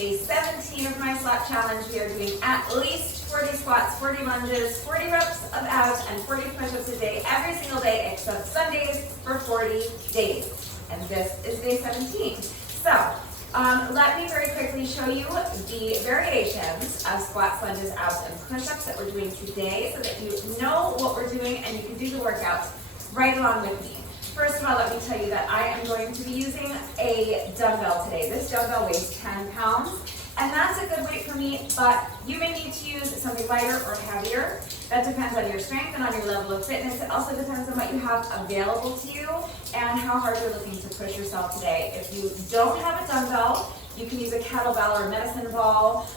day 17 of my squat challenge. We are doing at least 40 squats, 40 lunges, 40 reps of abs, and 40 push-ups a day, every single day except Sundays for 40 days. And this is day 17. So, let me very quickly show you the variations of squats, lunges, abs, and push-ups that we're doing today so that you know what we're doing and you can do the workouts right along with me. First of all, let me tell you that I am going to be using a dumbbell today. This dumbbell weighs 10 pounds, and that's a good weight for me, but you may need to use something lighter or heavier. That depends on your strength and on your level of fitness. It also depends on what you have available to you and how hard you're looking to push yourself today. If you don't have a dumbbell, you can use a kettlebell or a medicine ball.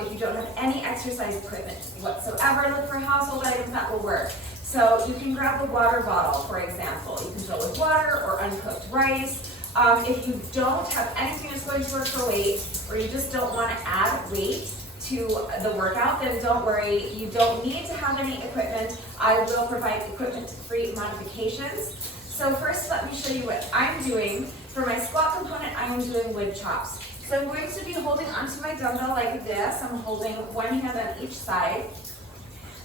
If you don't have any exercise equipment whatsoever, look for household items that will work. So you can grab a water bottle, for example. You can fill with water or uncooked rice. If you don't have anything that's going to work for weight, or you just don't want to add weight to the workout, then don't worry. You don't need to have any equipment. I will provide equipment-free modifications. So first, let me show you what I'm doing. For my squat component, I am doing wood chops. So I'm going to be holding onto my dumbbell like this. I'm holding one hand on each side.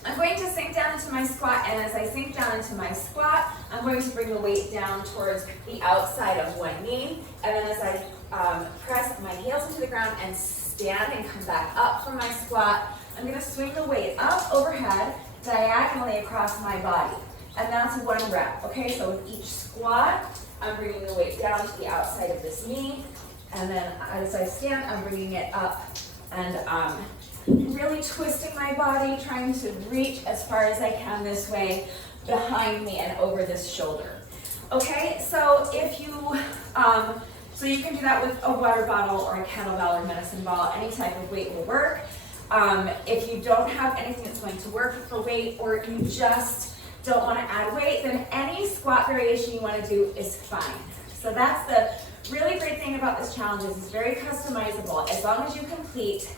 I'm going to sink down into my squat, and as I sink down into my squat, I'm going to bring the weight down towards the outside of one knee, and then as I press my heels into the ground and stand and come back up from my squat, I'm going to swing the weight up overhead, diagonally across my body, and that's one rep, okay? So with each squat, I'm bringing the weight down to the outside of this knee, and then as I stand, I'm bringing it up and really twisting my body, trying to reach as far as I can this way behind me and over this shoulder. Okay, so if you, so you can do that with a water bottle or a kettlebell or medicine ball. Any type of weight will work. If you don't have anything that's going to work for weight, or you just don't want to add weight, then any squat variation you want to do is fine. So that's the really great thing about this challenge is it's very customizable. As long as you complete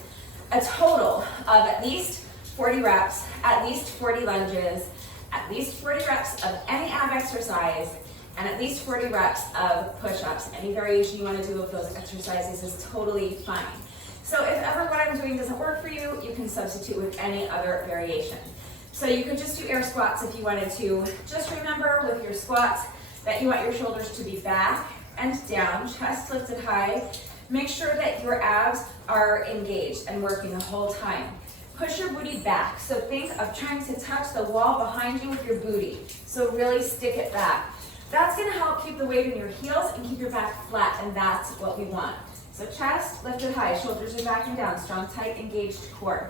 a total of at least 40 reps, at least 40 lunges, at least 40 reps of any ab exercise, and at least 40 reps of push-ups. Any variation you want to do of those exercises is totally fine. So if ever what I'm doing doesn't work for you, you can substitute with any other variation. So you could just do air squats if you wanted to. Just remember with your squats that you want your shoulders to be back and down, chest lifted high. Make sure that your abs are engaged and working the whole time. Push your booty back. So think of trying to touch the wall behind you with your booty. So really stick it back. That's going to help keep the weight in your heels and keep your back flat, and that's what we want. So chest lifted high, shoulders are back and down, strong, tight, engaged core.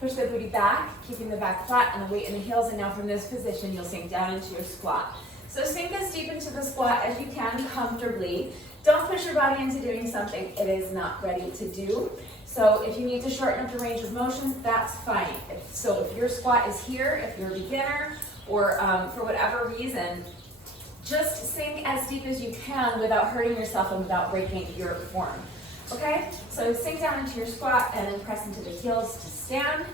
Push the booty back, keeping the back flat and the weight in the heels, and now from this position, you'll sink down into your squat. So sink as deep into the squat as you can comfortably. Don't push your body into doing something it is not ready to do. So if you need to shorten up the range of motion, that's fine. So if your squat is here, if you're a beginner, or for whatever reason, just sink as deep as you can without hurting yourself and without breaking your form. Okay? So sink down into your squat and then press into the heels to stand.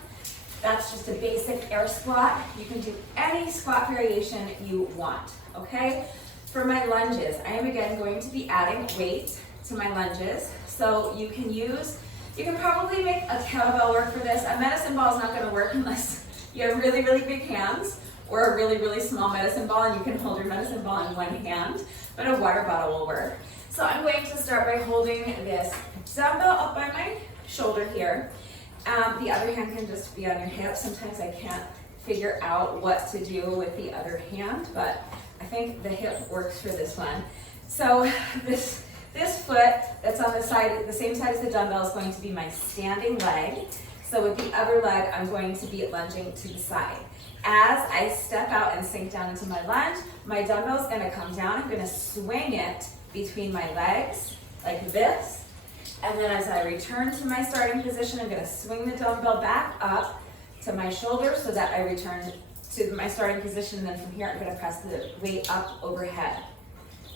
That's just a basic air squat. You can do any squat variation you want. Okay? For my lunges, I am again going to be adding weight to my lunges. So you can probably make a kettlebell work for this. A medicine ball is not going to work unless you have really, really big hands, or a really, really small medicine ball and you can hold your medicine ball in one hand, but a water bottle will work. So I'm going to start by holding this dumbbell up by my shoulder here. The other hand can just be on your hip. Sometimes I can't figure out what to do with the other hand, but I think the hip works for this one. So this foot that's on the same side as the dumbbell is going to be my standing leg. So with the other leg, I'm going to be lunging to the side. As I step out and sink down into my lunge, my dumbbell is going to come down. I'm going to swing it between my legs like this. And then as I return to my starting position, I'm going to swing the dumbbell back up to my shoulder so that I return to my starting position. And then from here, I'm going to press the weight up overhead.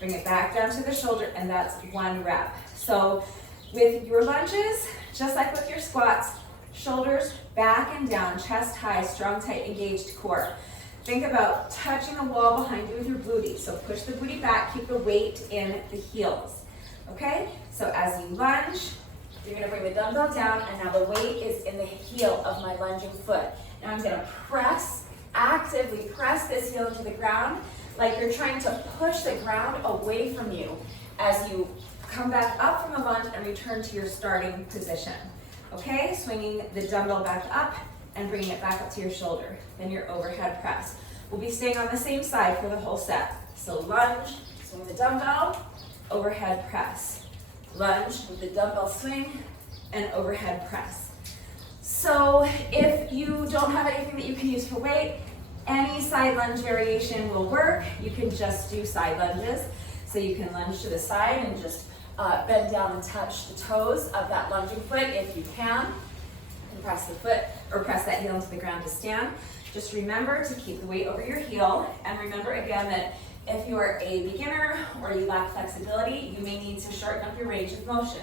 Bring it back down to the shoulder, and that's one rep. So with your lunges, just like with your squats, shoulders back and down, chest high, strong, tight, engaged core. Think about touching the wall behind you with your booty. So push the booty back, keep the weight in the heels. Okay? So as you lunge, You're gonna bring the dumbbell down, and now the weight is in the heel of my lunging foot. Now I'm gonna actively press this heel into the ground, like you're trying to push the ground away from you as you come back up from the lunge and return to your starting position. Okay, swinging the dumbbell back up and bringing it back up to your shoulder. Then your overhead press. We'll be staying on the same side for the whole set. So lunge, swing the dumbbell, overhead press. Lunge with the dumbbell swing and overhead press. So if you don't have anything that you can use for weight, any side lunge variation will work. You can just do side lunges. So you can lunge to the side and just bend down and touch the toes of that lunging foot if you can. And press the foot or press that heel into the ground to stand. Just remember to keep the weight over your heel, and remember again that if you are a beginner or you lack flexibility, you may need to shorten up your range of motion.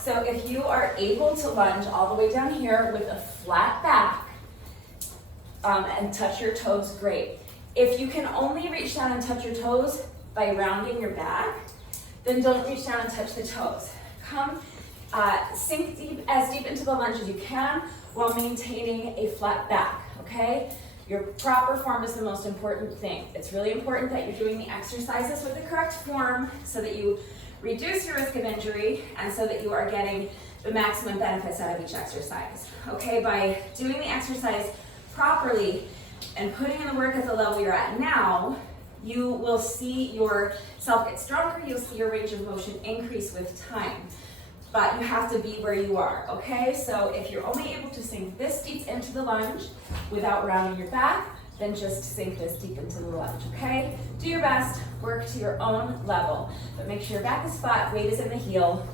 So if you are able to lunge all the way down here with a flat back and touch your toes, great. If you can only reach down and touch your toes by rounding your back, then don't reach down and touch the toes. Come sink as deep into the lunge as you can while maintaining a flat back, okay? Your proper form is the most important thing. It's really important that you're doing the exercises with the correct form so that you reduce your risk of injury and so that you are getting the maximum benefits out of each exercise. Okay, by doing the exercise properly and putting in the work at the level you're at now, you will see yourself get stronger, you'll see your range of motion increase with time. But you have to be where you are, okay? So if you're only able to sink this deep into the lunge without rounding your back, then just sink this deep into the lunge, okay? Do your best, work to your own level, but make sure your back is flat, weight is in the heel,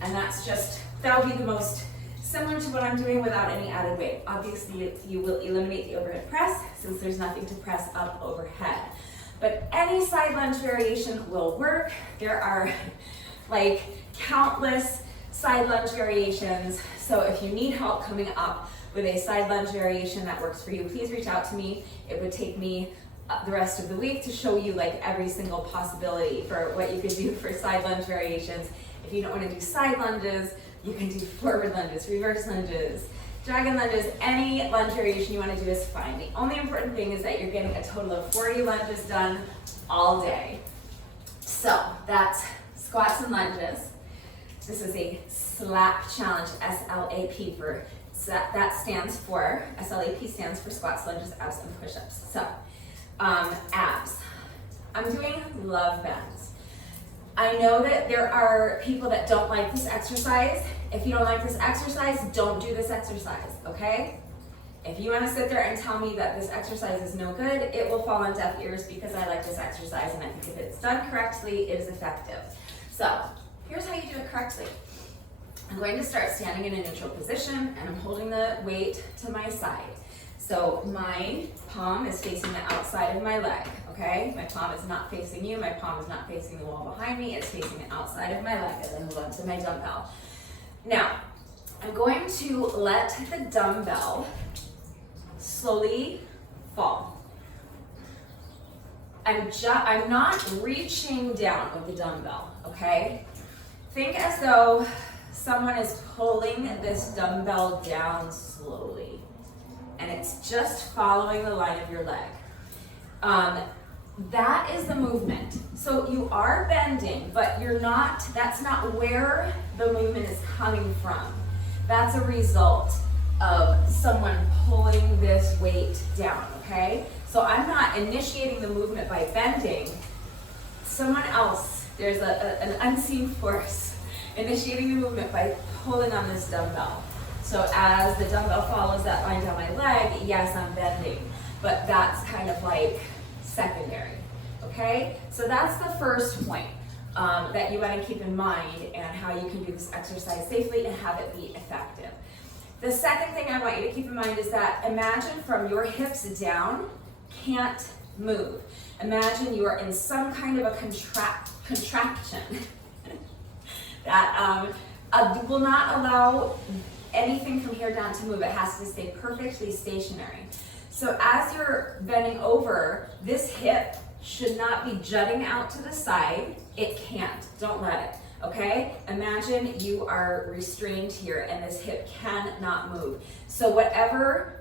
and that'll be the most similar to what I'm doing without any added weight. Obviously, you will eliminate the overhead press since there's nothing to press up overhead. But any side lunge variation will work. There are like countless side lunge variations. So if you need help coming up with a side lunge variation that works for you, please reach out to me. It would take me the rest of the week to show you like every single possibility for what you could do for side lunge variations. If you don't want to do side lunges, you can do forward lunges, reverse lunges, dragon lunges, any lunge variation you want to do is fine. The only important thing is that you're getting a total of 40 lunges done all day. So that's squats and lunges. This is a SLAP challenge, S-L-A-P that stands for, SLAP stands for squats, lunges, abs, and push-ups. So, abs. I'm doing love bands. I know that there are people that don't like this exercise. If you don't like this exercise, don't do this exercise, okay? If you want to sit there and tell me that this exercise is no good, it will fall on deaf ears because I like this exercise and I think if it's done correctly, it is effective. So, here's how you do it correctly. I'm going to start standing in a neutral position and I'm holding the weight to my side. So my palm is facing the outside of my leg, okay? My palm is not facing you, my palm is not facing the wall behind me, it's facing the outside of my leg as I hold on to my dumbbell. Now, I'm going to let the dumbbell slowly fall. I'm not reaching down with the dumbbell, okay? Think as though someone is pulling this dumbbell down slowly, and it's just following the line of your leg. That is the movement. So you are bending, but that's not where the movement is coming from. That's a result of someone pulling this weight down, okay? So I'm not initiating the movement by bending. Someone else, there's an unseen force initiating the movement by pulling on this dumbbell. So as the dumbbell follows that line down my leg, yes, I'm bending, but that's kind of like secondary, okay? So that's the first point that you want to keep in mind and how you can do this exercise safely and have it be effective. The second thing I want you to keep in mind is that imagine from your hips down, can't move. Imagine you are in some kind of a contraction that will not allow anything from here down to move. It has to stay perfectly stationary. So as you're bending over, this hip should not be jutting out to the side. It can't. Don't let it. okay? Imagine you are restrained here and this hip cannot move. So whatever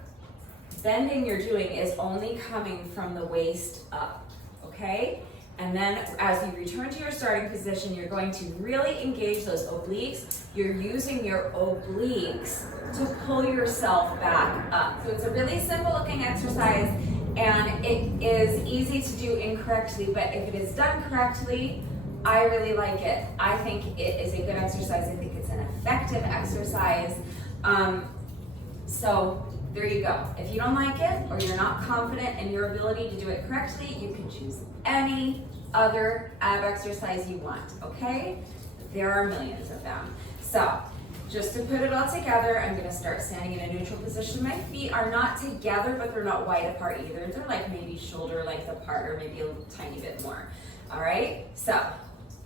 bending you're doing is only coming from the waist up, okay? And then as you return to your starting position, you're going to really engage those obliques. You're using your obliques to pull yourself back up. So it's a really simple looking exercise, and it is easy to do incorrectly, but if it is done correctly, I really like it. I think it is a good exercise. I think it's an effective exercise. So there you go. If you don't like it, or you're not confident in your ability to do it correctly, you can choose any other ab exercise you want, okay? There are millions of them. So just to put it all together, I'm gonna start standing in a neutral position. My feet are not together, but they're not wide apart either. They're like maybe shoulder length apart, or maybe a tiny bit more. All right, so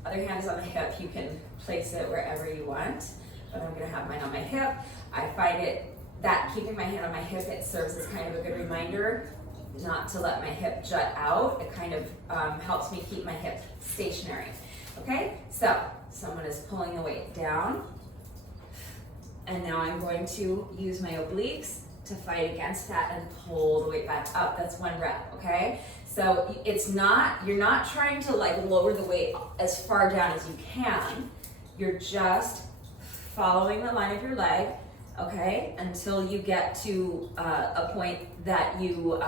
other hand is on the hip. You can place it wherever you want, but I'm gonna have mine on my hip. I find it that keeping my hand on my hip, it serves as kind of a good reminder not to let my hip jut out. It kind of helps me keep my hip stationary. Okay, so someone is pulling the weight down, and now I'm going to use my obliques to fight against that and pull the weight back up. That's one rep, okay? So it's not, you're not trying to like lower the weight as far down as you can. You're just following the line of your leg, okay, until you get to a point that you,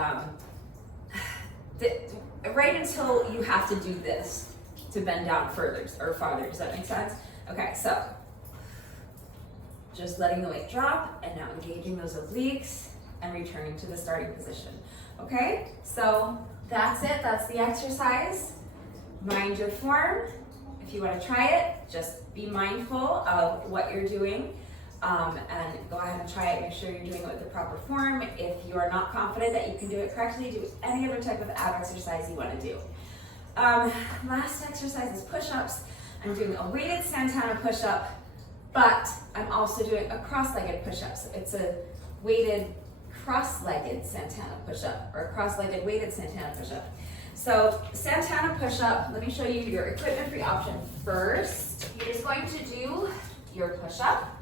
right until you have to do this to bend down further or farther. Does that make sense? Okay, so just letting the weight drop, and now engaging those obliques and returning to the starting position. Okay, so that's it. That's the exercise. Mind your form. If you want to try it, just be mindful of what you're doing. And go ahead and try it. Make sure you're doing it with the proper form. If you are not confident that you can do it correctly, do any other type of ab exercise you want to do. Last exercise is push-ups. I'm doing a weighted Santana push-up, but I'm also doing a cross-legged push-up. So it's a weighted cross-legged Santana push-up, or a cross-legged weighted Santana push-up. So Santana push-up, let me show you your equipment-free option first. You're just going to do your push-up,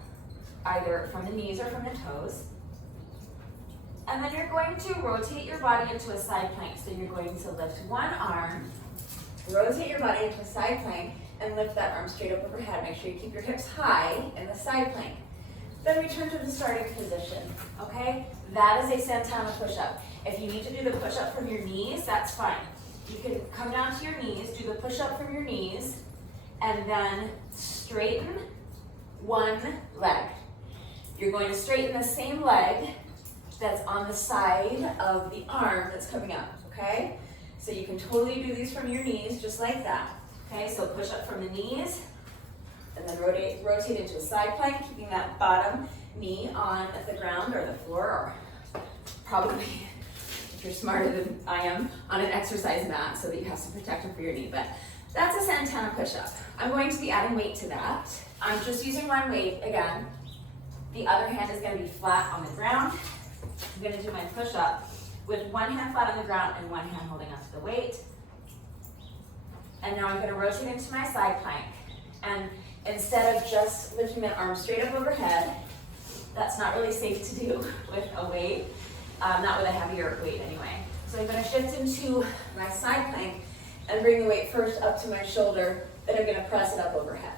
either from the knees or from the toes. And then you're going to rotate your body into a side plank. So you're going to lift one arm, rotate your body into a side plank, and lift that arm straight up overhead. Make sure you keep your hips high in the side plank. Then return to the starting position, okay? That is a Santana push-up. If you need to do the push-up from your knees, that's fine. You can come down to your knees, do the push-up from your knees, and then straighten one leg. You're going to straighten the same leg that's on the side of the arm that's coming up, okay? So you can totally do these from your knees, just like that. Okay, so push up from the knees, and then rotate into a side plank, keeping that bottom knee on the ground or the floor, or probably, if you're smarter than I am, on an exercise mat so that you have some protection for your knee. But that's a Santana push-up. I'm going to be adding weight to that. I'm just using one weight again. The other hand is going to be flat on the ground. I'm going to do my push-up with one hand flat on the ground and one hand holding onto the weight. And now I'm going to rotate into my side plank. And instead of just lifting that arm straight up overhead, that's not really safe to do with a weight, not with a heavier weight anyway. So I'm going to shift into my side plank and bring the weight first up to my shoulder, then I'm going to press it up overhead.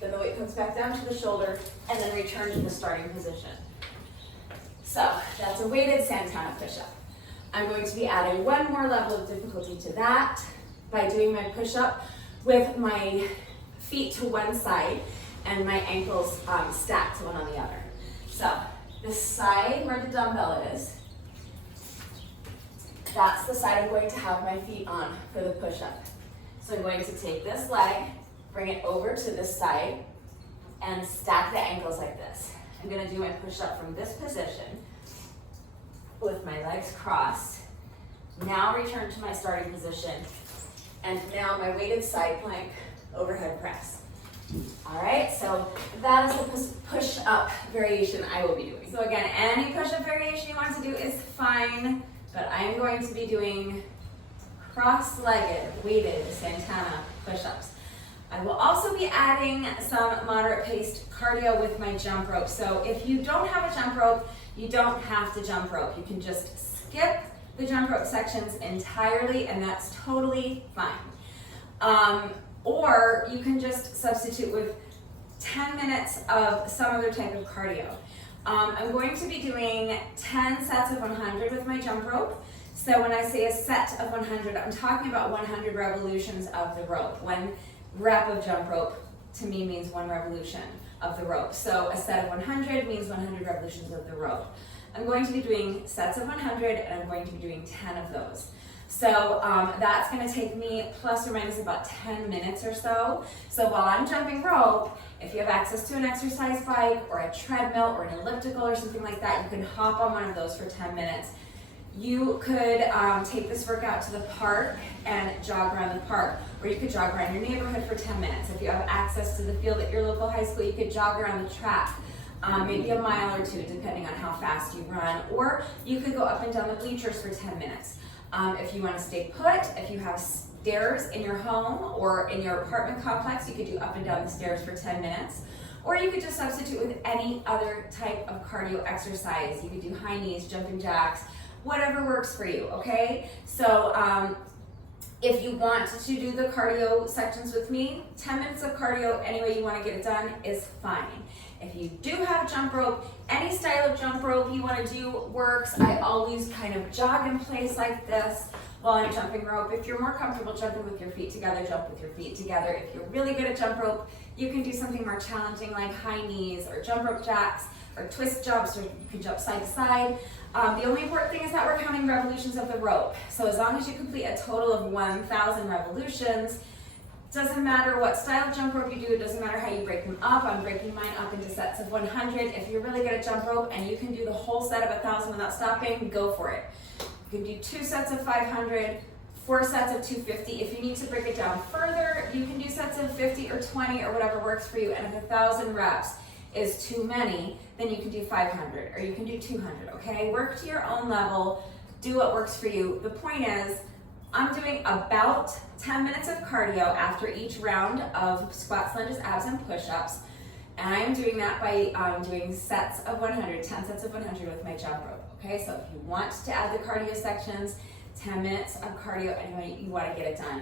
Then the weight comes back down to the shoulder, and then return to the starting position. So that's a weighted Santana push-up. I'm going to be adding one more level of difficulty to that by doing my push-up with my feet to one side and my ankles stacked one on the other. So the side where the dumbbell is, that's the side I'm going to have my feet on for the push-up. So I'm going to take this leg, bring it over to this side, and stack the ankles like this. I'm going to do my push-up from this position with my legs crossed. Now return to my starting position, and now my weighted side plank overhead press. All right, so that is the push-up variation I will be doing. So again, any push-up variation you want to do is fine, but I'm going to be doing cross-legged weighted Santana push-ups. I will also be adding some moderate paced cardio with my jump rope. So if you don't have a jump rope, you don't have to jump rope. You can just skip the jump rope sections entirely, and that's totally fine. Or you can just substitute with 10 minutes of some other type of cardio. I'm going to be doing 10 sets of 100 with my jump rope. So when I say a set of 100, I'm talking about 100 revolutions of the rope. One rep of jump rope to me means 1 revolution of the rope. So a set of 100 means 100 revolutions of the rope. I'm going to be doing sets of 100, and I'm going to be doing 10 of those. So that's going to take me plus or minus about 10 minutes or so. So while I'm jumping rope, if you have access to an exercise bike or a treadmill or an elliptical or something like that, you can hop on one of those for 10 minutes. You could take this workout to the park and jog around the park, or you could jog around your neighborhood for 10 minutes. If you have access to the field at your local high school, you could jog around the track, maybe a mile or 2, depending on how fast you run, or you could go up and down the bleachers for 10 minutes. If you want to stay put, if you have stairs in your home or in your apartment complex, you could do up and down the stairs for 10 minutes. Or you could just substitute with any other type of cardio exercise. You could do high knees, jumping jacks, whatever works for you, okay? So if you want to do the cardio sections with me, 10 minutes of cardio, any way you want to get it done is fine. If you do have a jump rope, any style of jump rope you want to do works. I always kind of jog in place like this while I'm jumping rope. If you're more comfortable jumping with your feet together, jump with your feet together. If you're really good at jump rope, you can do something more challenging like high knees or jump rope jacks or twist jumps, or you can jump side to side. The only important thing is that we're counting revolutions of the rope. So as long as you complete a total of 1,000 revolutions, doesn't matter what style of jump rope you do, it doesn't matter how you break them up. I'm breaking mine up into sets of 100. If you're really good at jump rope and you can do the whole set of 1,000 without stopping, go for it. You can do 2 sets of 500, 4 sets of 250. If you need to break it down further, you can do sets of 50 or 20 or whatever works for you. And if 1,000 reps is too many, then you can do 500 or you can do 200, okay? Work to your own level, do what works for you. The point is, I'm doing about 10 minutes of cardio after each round of squats, lunges, abs, and push-ups. And I'm doing that by doing sets of 100, 10 sets of 100 with my jump rope, okay? So if you want to add the cardio sections, 10 minutes of cardio, anyway you want to get it done,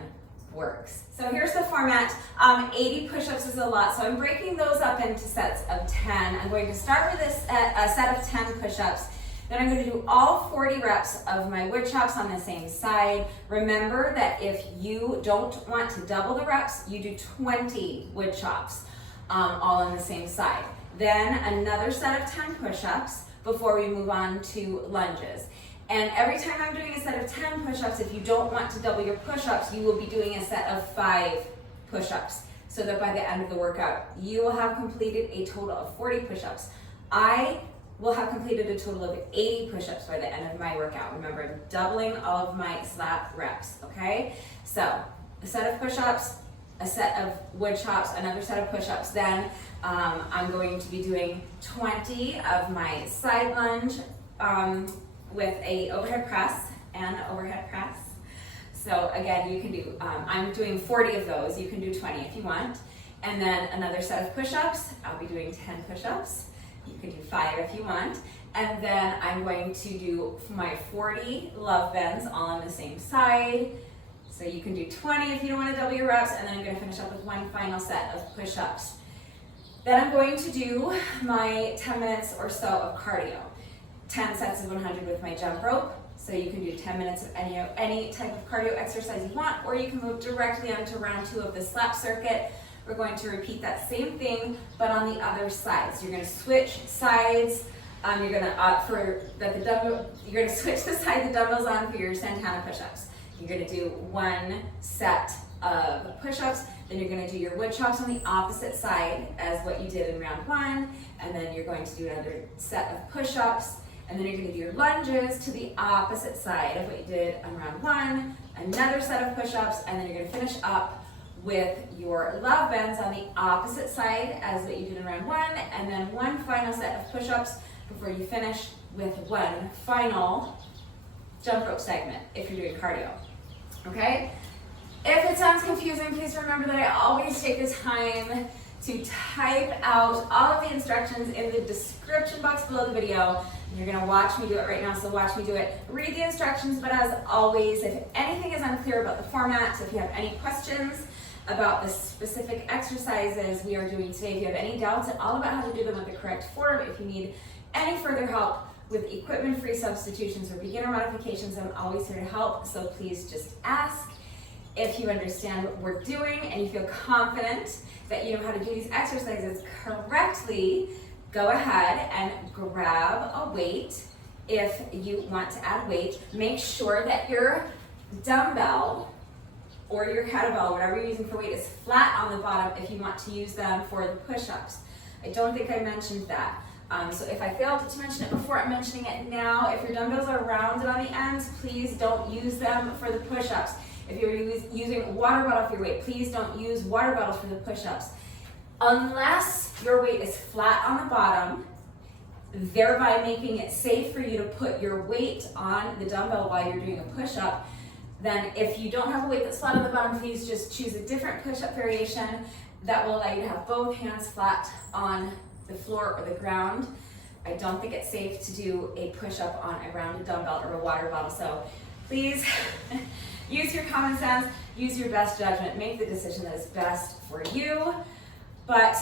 works. So here's the format. 80 push-ups is a lot, so I'm breaking those up into sets of 10. I'm going to start with this a set of 10 push-ups. Then I'm going to do all 40 reps of my wood chops on the same side. Remember that if you don't want to double the reps, you do 20 wood chops all on the same side. Then another set of 10 push-ups before we move on to lunges. And every time I'm doing a set of 10 push-ups, if you don't want to double your push-ups, you will be doing a set of 5 push-ups, so that by the end of the workout, you will have completed a total of 40 push-ups. I will have completed a total of 80 push-ups by the end of my workout. Remember, I'm doubling all of my slap reps, okay? So, a set of push-ups, a set of wood chops, another set of push-ups. Then I'm going to be doing 20 of my side lunge with a overhead press and overhead press. So again, you can do, I'm doing 40 of those. You can do 20 if you want. And then another set of push-ups. I'll be doing 10 push-ups. You can do 5 if you want. And then I'm going to do my 40 love bends all on the same side. So you can do 20 if you don't want to double your reps. And then I'm going to finish up with one final set of push-ups. Then I'm going to do my 10 minutes or so of cardio. 10 sets of 100 with my jump rope. So you can do 10 minutes of any type of cardio exercise you want, or you can move directly on to round 2 of the slap circuit. We're going to repeat that same thing, but on the other side. So you're going to switch sides. You're going to switch the side the dumbbells on for your Santana push-ups. You're going to do 1 set of push-ups, then you're going to do your wood chops on the opposite side as what you did in round 1, and then you're going to do another set of push-ups, and then you're going to do your lunges to the opposite side of what you did on round 1, another set of push-ups, and then you're going to finish up with your love bends on the opposite side as what you did in round 1, and then one final set of push-ups before you finish with one final jump rope segment if you're doing cardio, okay? If it sounds confusing, please remember that I always take the time to type out all of the instructions in the description box below the video. And you're gonna watch me do it right now, so watch me do it. Read the instructions, but as always, if anything is unclear about the format, if you have any questions about the specific exercises we are doing today, if you have any doubts at all about how to do them with the correct form, if you need any further help with equipment-free substitutions or beginner modifications, I'm always here to help, so please just ask. If you understand what we're doing and you feel confident that you know how to do these exercises correctly, go ahead and grab a weight. If you want to add weight, make sure that your dumbbell or your kettlebell, whatever you're using for weight, is flat on the bottom if you want to use them for the push-ups. I don't think I mentioned that. So if I failed to mention it before, I'm mentioning it now. If your dumbbells are rounded on the ends, please don't use them for the push-ups. If you're using water bottle for your weight, please don't use water bottles for the push-ups. Unless your weight is flat on the bottom, thereby making it safe for you to put your weight on the dumbbell while you're doing a push-up, then if you don't have a weight that's flat on the bottom, please just choose a different push-up variation that will allow you to have both hands flat on the floor or the ground. I don't think it's safe to do a push-up on a rounded dumbbell or a water bottle, so please use your common sense, use your best judgment, make the decision that is best for you. But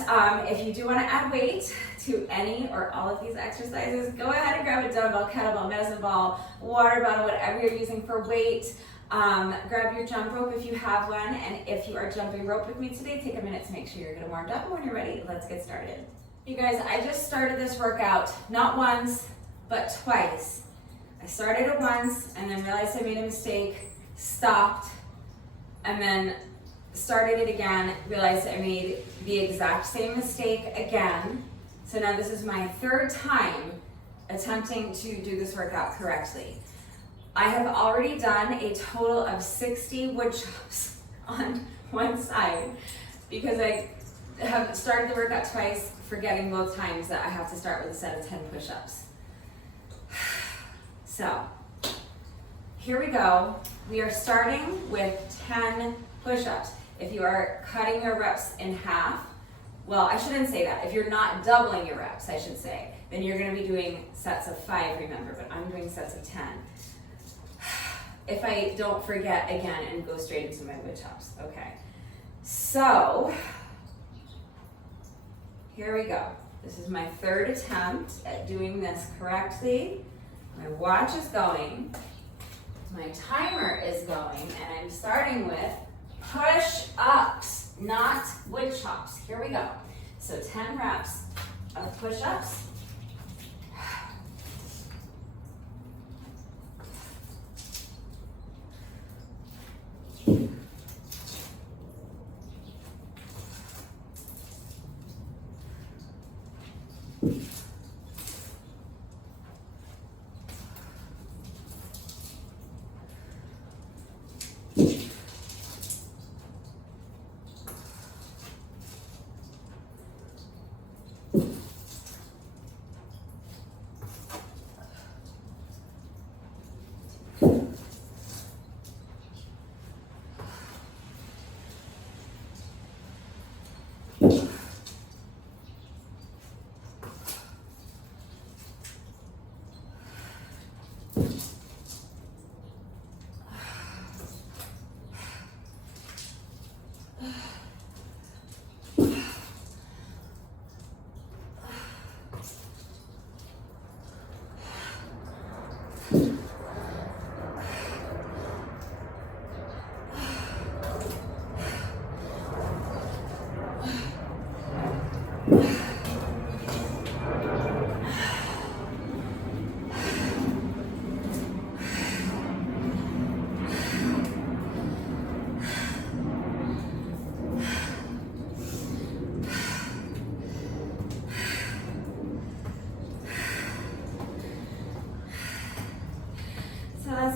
if you do want to add weight to any or all of these exercises, go ahead and grab a dumbbell, kettlebell, medicine ball, water bottle, whatever you're using for weight. Grab your jump rope if you have one, and if you are jumping rope with me today, take a minute to make sure you're getting warmed up, and when you're ready, let's get started. You guys, I just started this workout, not once, but twice. I started it once, and then realized I made a mistake, stopped, and then started it again, realized I made the exact same mistake again. So now this is my third time attempting to do this workout correctly. I have already done a total of 60 wood chops on one side because I have started the workout twice, forgetting both times that I have to start with a set of 10 push-ups. So, here we go. We are starting with 10 push-ups. If you are cutting your reps in half, well, I shouldn't say that. If you're not doubling your reps, I should say, then you're gonna be doing sets of 5, remember, but I'm doing sets of 10. If I don't forget again and go straight into my wood chops, okay. So, here we go. This is my third attempt at doing this correctly. My watch is going, my timer is going, and I'm starting with push-ups, not wood chops. Here we go. So 10 reps of push-ups.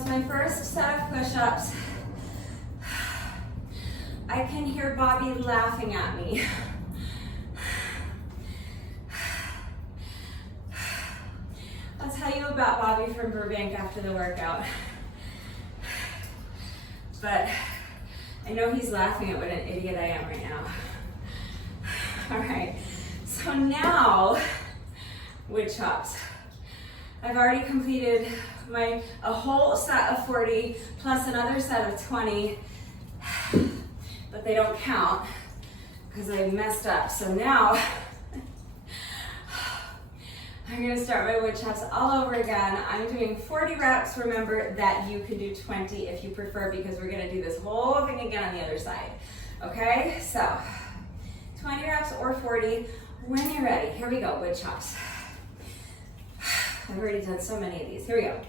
My first set of push-ups. I can hear Bobby laughing at me. I'll tell you about Bobby from Burbank after the workout. But I know he's laughing at what an idiot I am right now. All right, so now wood chops. I've already completed a whole set of 40 plus another set of 20, but they don't count because I messed up. So now I'm gonna start my wood chops all over again. I'm doing 40 reps. Remember that you can do 20 if you prefer, because we're gonna do this whole thing again on the other side. Okay, so 20 reps or 40 when you're ready. Here we go, wood chops. I've already done so many of these. Here we go.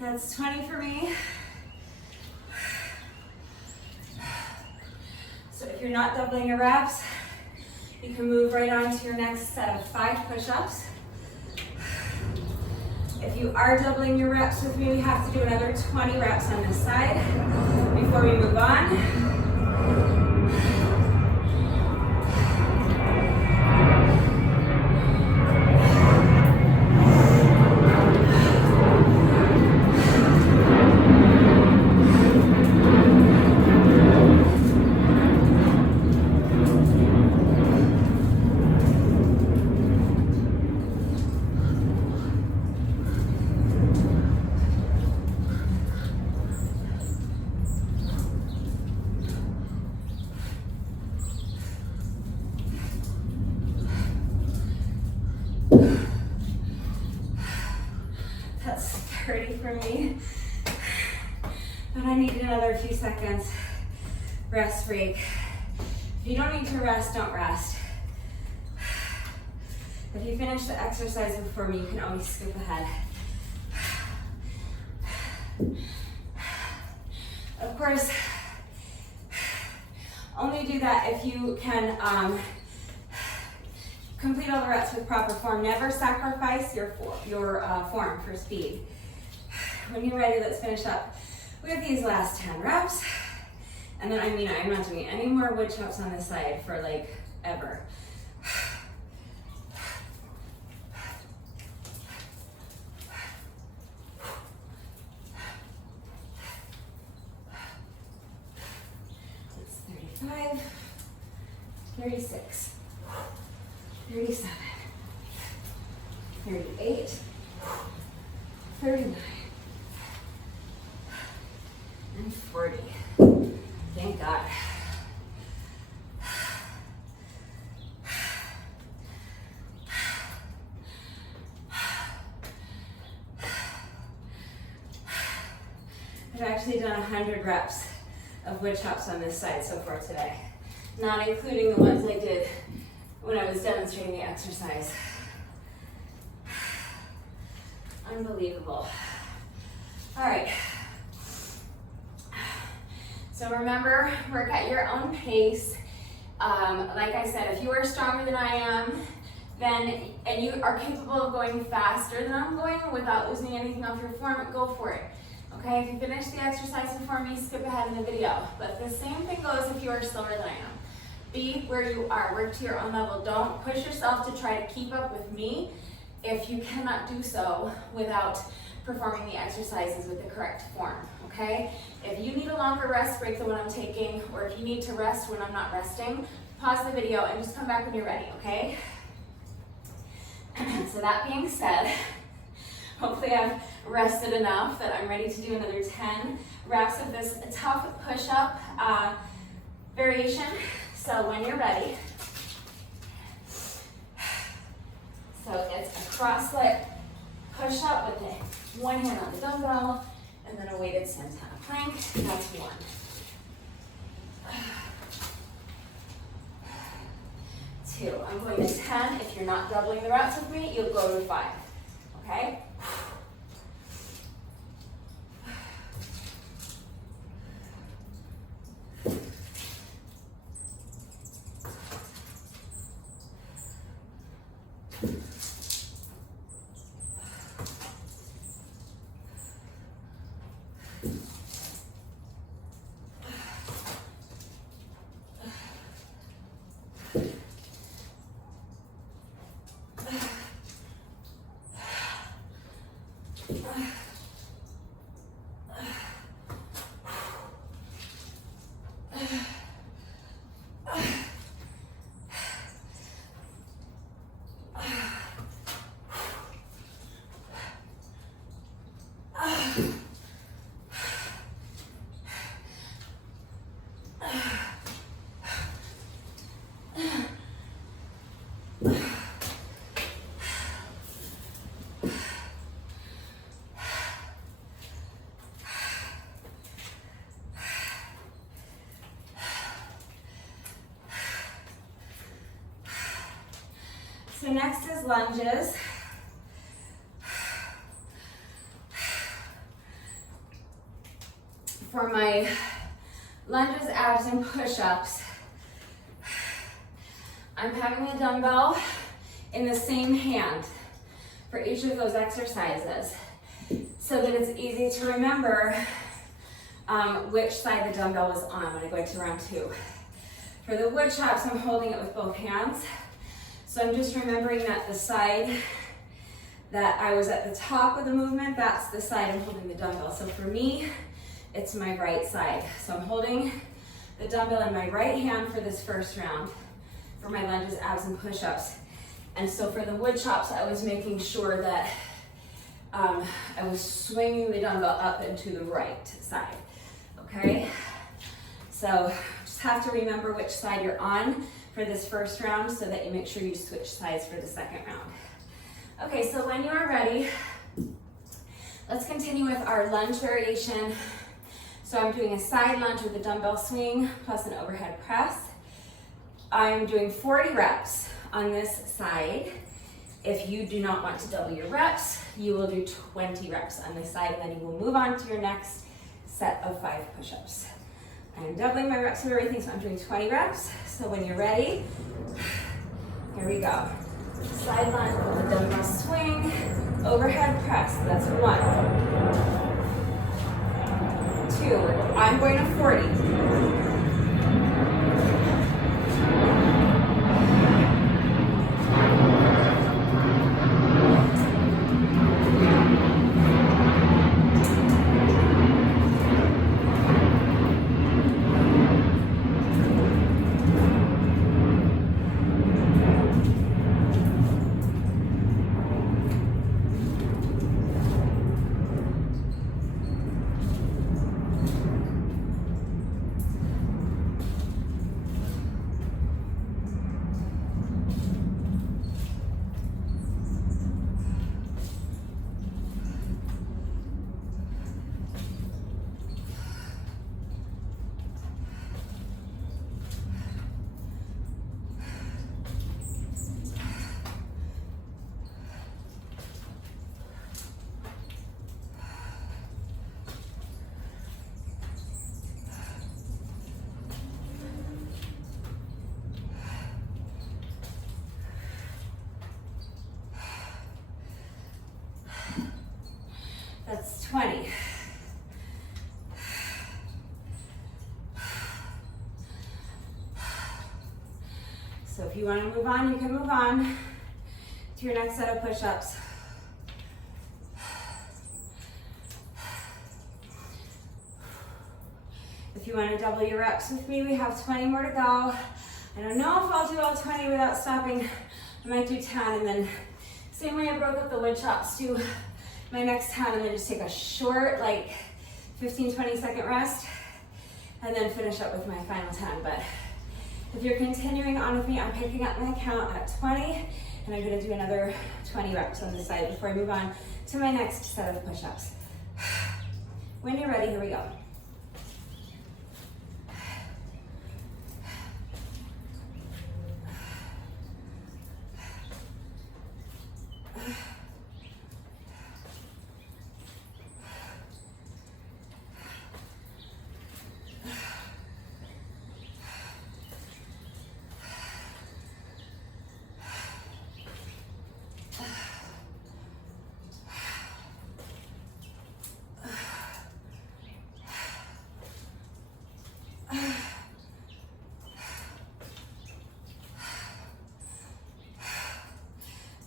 That's 20 for me. So if you're not doubling your reps, you can move right on to your next set of 5 push-ups. If you are doubling your reps with me, we have to do another 20 reps on this side before we move on. That's 30 for me, but I need another few seconds rest break. If you don't need to rest, don't rest. If you finish the exercise before me, you can always skip ahead. Of course, only do that if you can complete all the reps with proper form. Never sacrifice your form for speed. When you're ready, let's finish up with these last 10 reps. And then, I'm not doing any more wood chops on this side for like ever. It's 35, 36. 37, 38, 39, and 40. Thank God. I've actually done 100 reps of wood chops on this side so far today, not including the ones I did when I was demonstrating the exercise. Unbelievable. All right. So remember, work at your own pace. Like I said, if you are stronger than I am, and you are capable of going faster than I'm going without losing anything off your form, go for it. Okay, if you finish the exercise before me, skip ahead in the video. But the same thing goes if you are slower than I am. Be where you are, work to your own level. Don't push yourself to try to keep up with me if you cannot do so without performing the exercises with the correct form, okay? If you need a longer rest break than what I'm taking, or if you need to rest when I'm not resting, pause the video and just come back when you're ready, okay? So that being said, hopefully I've rested enough that I'm ready to do another 10 reps of this tough push-up variation. So when you're ready, so it's a cross leg push up with one hand on the dumbbell and then a weighted Santana plank. That's one. 2. I'm going to 10. If you're not doubling the reps with me, you'll go to 5. Okay? So next is lunges. For my lunges, abs, and push-ups, I'm having a dumbbell in the same hand for each of those exercises so that it's easy to remember which side the dumbbell was on when I go into round 2. For the wood chops, I'm holding it with both hands. So I'm just remembering that the side that I was at the top of the movement, that's the side I'm holding the dumbbell. So for me, it's my right side. So I'm holding the dumbbell in my right hand for this first round for my lunges, abs, and push-ups. And so for the wood chops, I was making sure that I was swinging the dumbbell up and to the right side, okay? So just have to remember which side you're on for this first round so that you make sure you switch sides for the second round. Okay, so when you are ready, let's continue with our lunge variation. So I'm doing a side lunge with a dumbbell swing plus an overhead press. I'm doing 40 reps on this side. If you do not want to double your reps, you will do 20 reps on this side, and then you will move on to your next set of 5 push-ups. I'm doubling my reps of everything, so I'm doing 20 reps. So when you're ready, here we go. Side lunge with a dumbbell swing, overhead press, that's 1. 2, I'm going to 40. That's 20. So if you want to move on, you can move on to your next set of push-ups. If you want to double your reps with me, we have 20 more to go. I don't know if I'll do all 20 without stopping. I might do 10, and then same way I broke up the wood chops, do my next 10, and then just take a short, like 15, 20 second rest, and then finish up with my final 10. But If you're continuing on with me, I'm picking up my count at 20, and I'm gonna do another 20 reps on this side before I move on to my next set of push-ups. When you're ready, here we go.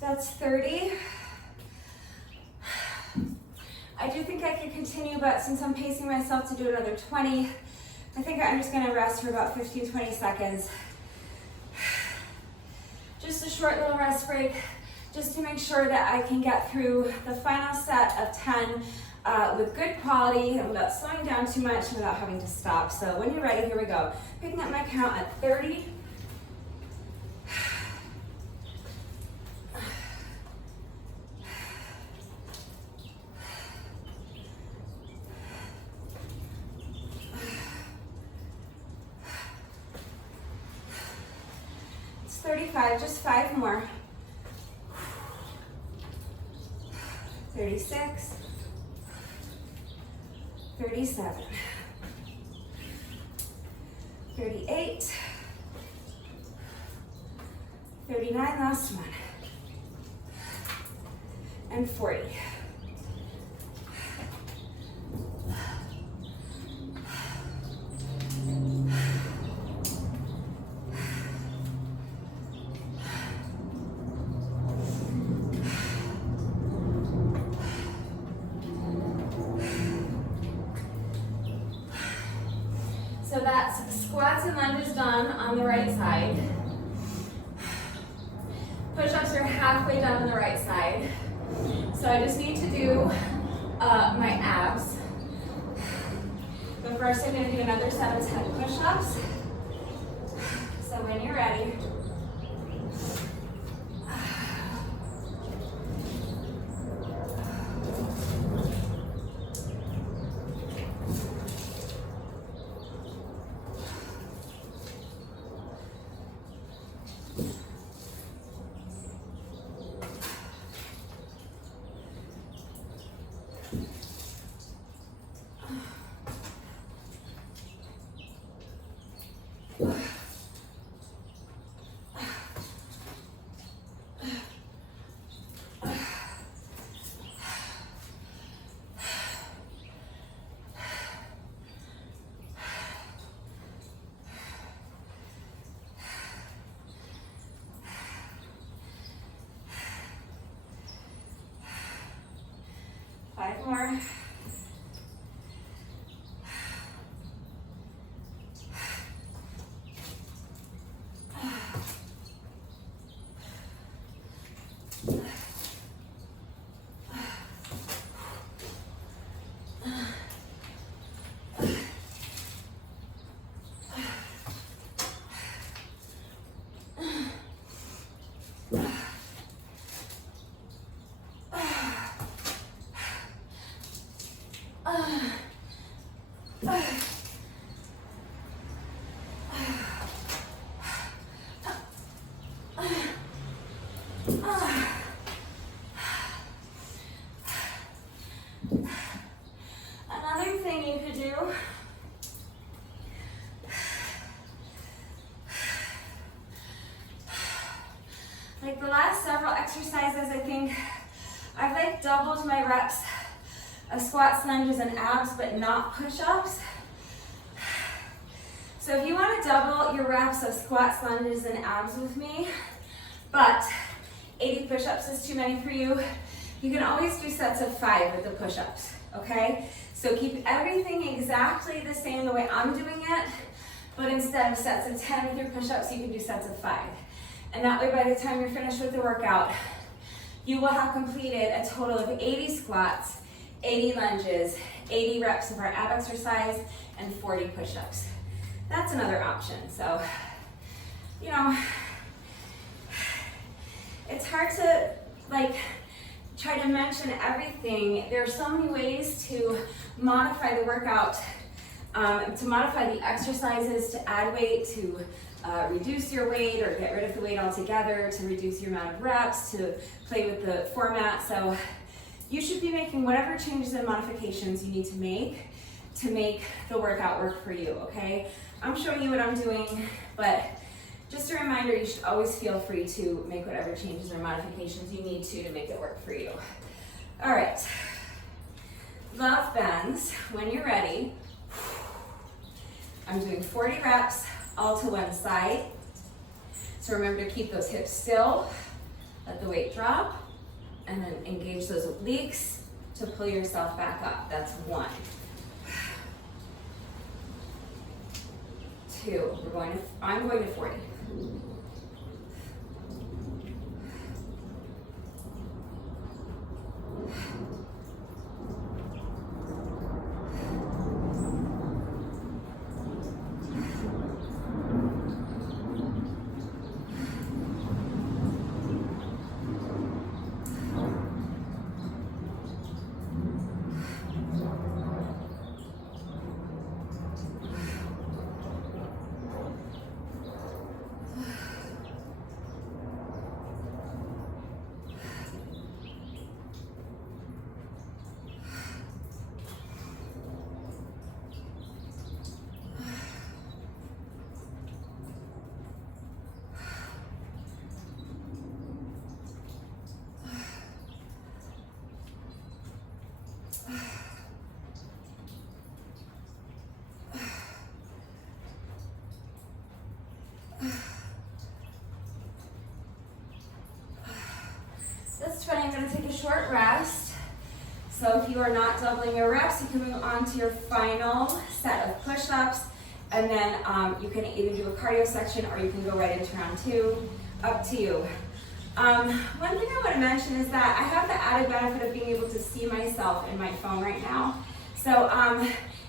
That's 30. I do think I could continue, but since I'm pacing myself to do another 20, I think I'm just gonna rest for about 15, 20 seconds. Just a short little rest break, just to make sure that I can get through the final set of 10 with good quality and without slowing down too much and without having to stop. So when you're ready, here we go. Picking up my count at 30. It's 35, just 5 more. 36. 37, 38, 39, last one, and 40. So that's squats and lunges done on the right side. Push-ups are halfway done on the right side. So I just need to do my abs. But first I'm going to do another set of 10 push-ups. So when you're ready, more. Another thing you could do like the last several exercises, I think I've like doubled my reps of squats, lunges, and abs, but not push-ups. So if you want to double your reps of squats, lunges, and abs with me, but 80 push-ups is too many for you, you can always do sets of 5 with the push-ups, okay? So keep everything exactly the same the way I'm doing it, but instead of sets of 10 with your push-ups, you can do sets of 5. And that way, by the time you're finished with the workout, you will have completed a total of 80 squats, 80 lunges, 80 reps of our ab exercise, and 40 push-ups. That's another option. So you know, it's hard to like try to mention everything. There are so many ways to modify the workout, to modify the exercises, to add weight, to reduce your weight or get rid of the weight altogether, to reduce your amount of reps, to play with the format. So you should be making whatever changes and modifications you need to make the workout work for you, okay? I'm showing you what I'm doing, but just a reminder, you should always feel free to make whatever changes or modifications you need to make it work for you. All right, love bends. When you're ready, I'm doing 40 reps, all to one side. So remember to keep those hips still, let the weight drop, and then engage those obliques to pull yourself back up. That's 1. 2, I'm going to 40. This 20, I'm going to take a short rest. So if you are not doubling your reps, you can move on to your final set of push-ups, and then you can either do a cardio section or you can go right into round 2, up to you. One thing I want to mention is that I have the added benefit of being able to see myself in my phone right now. So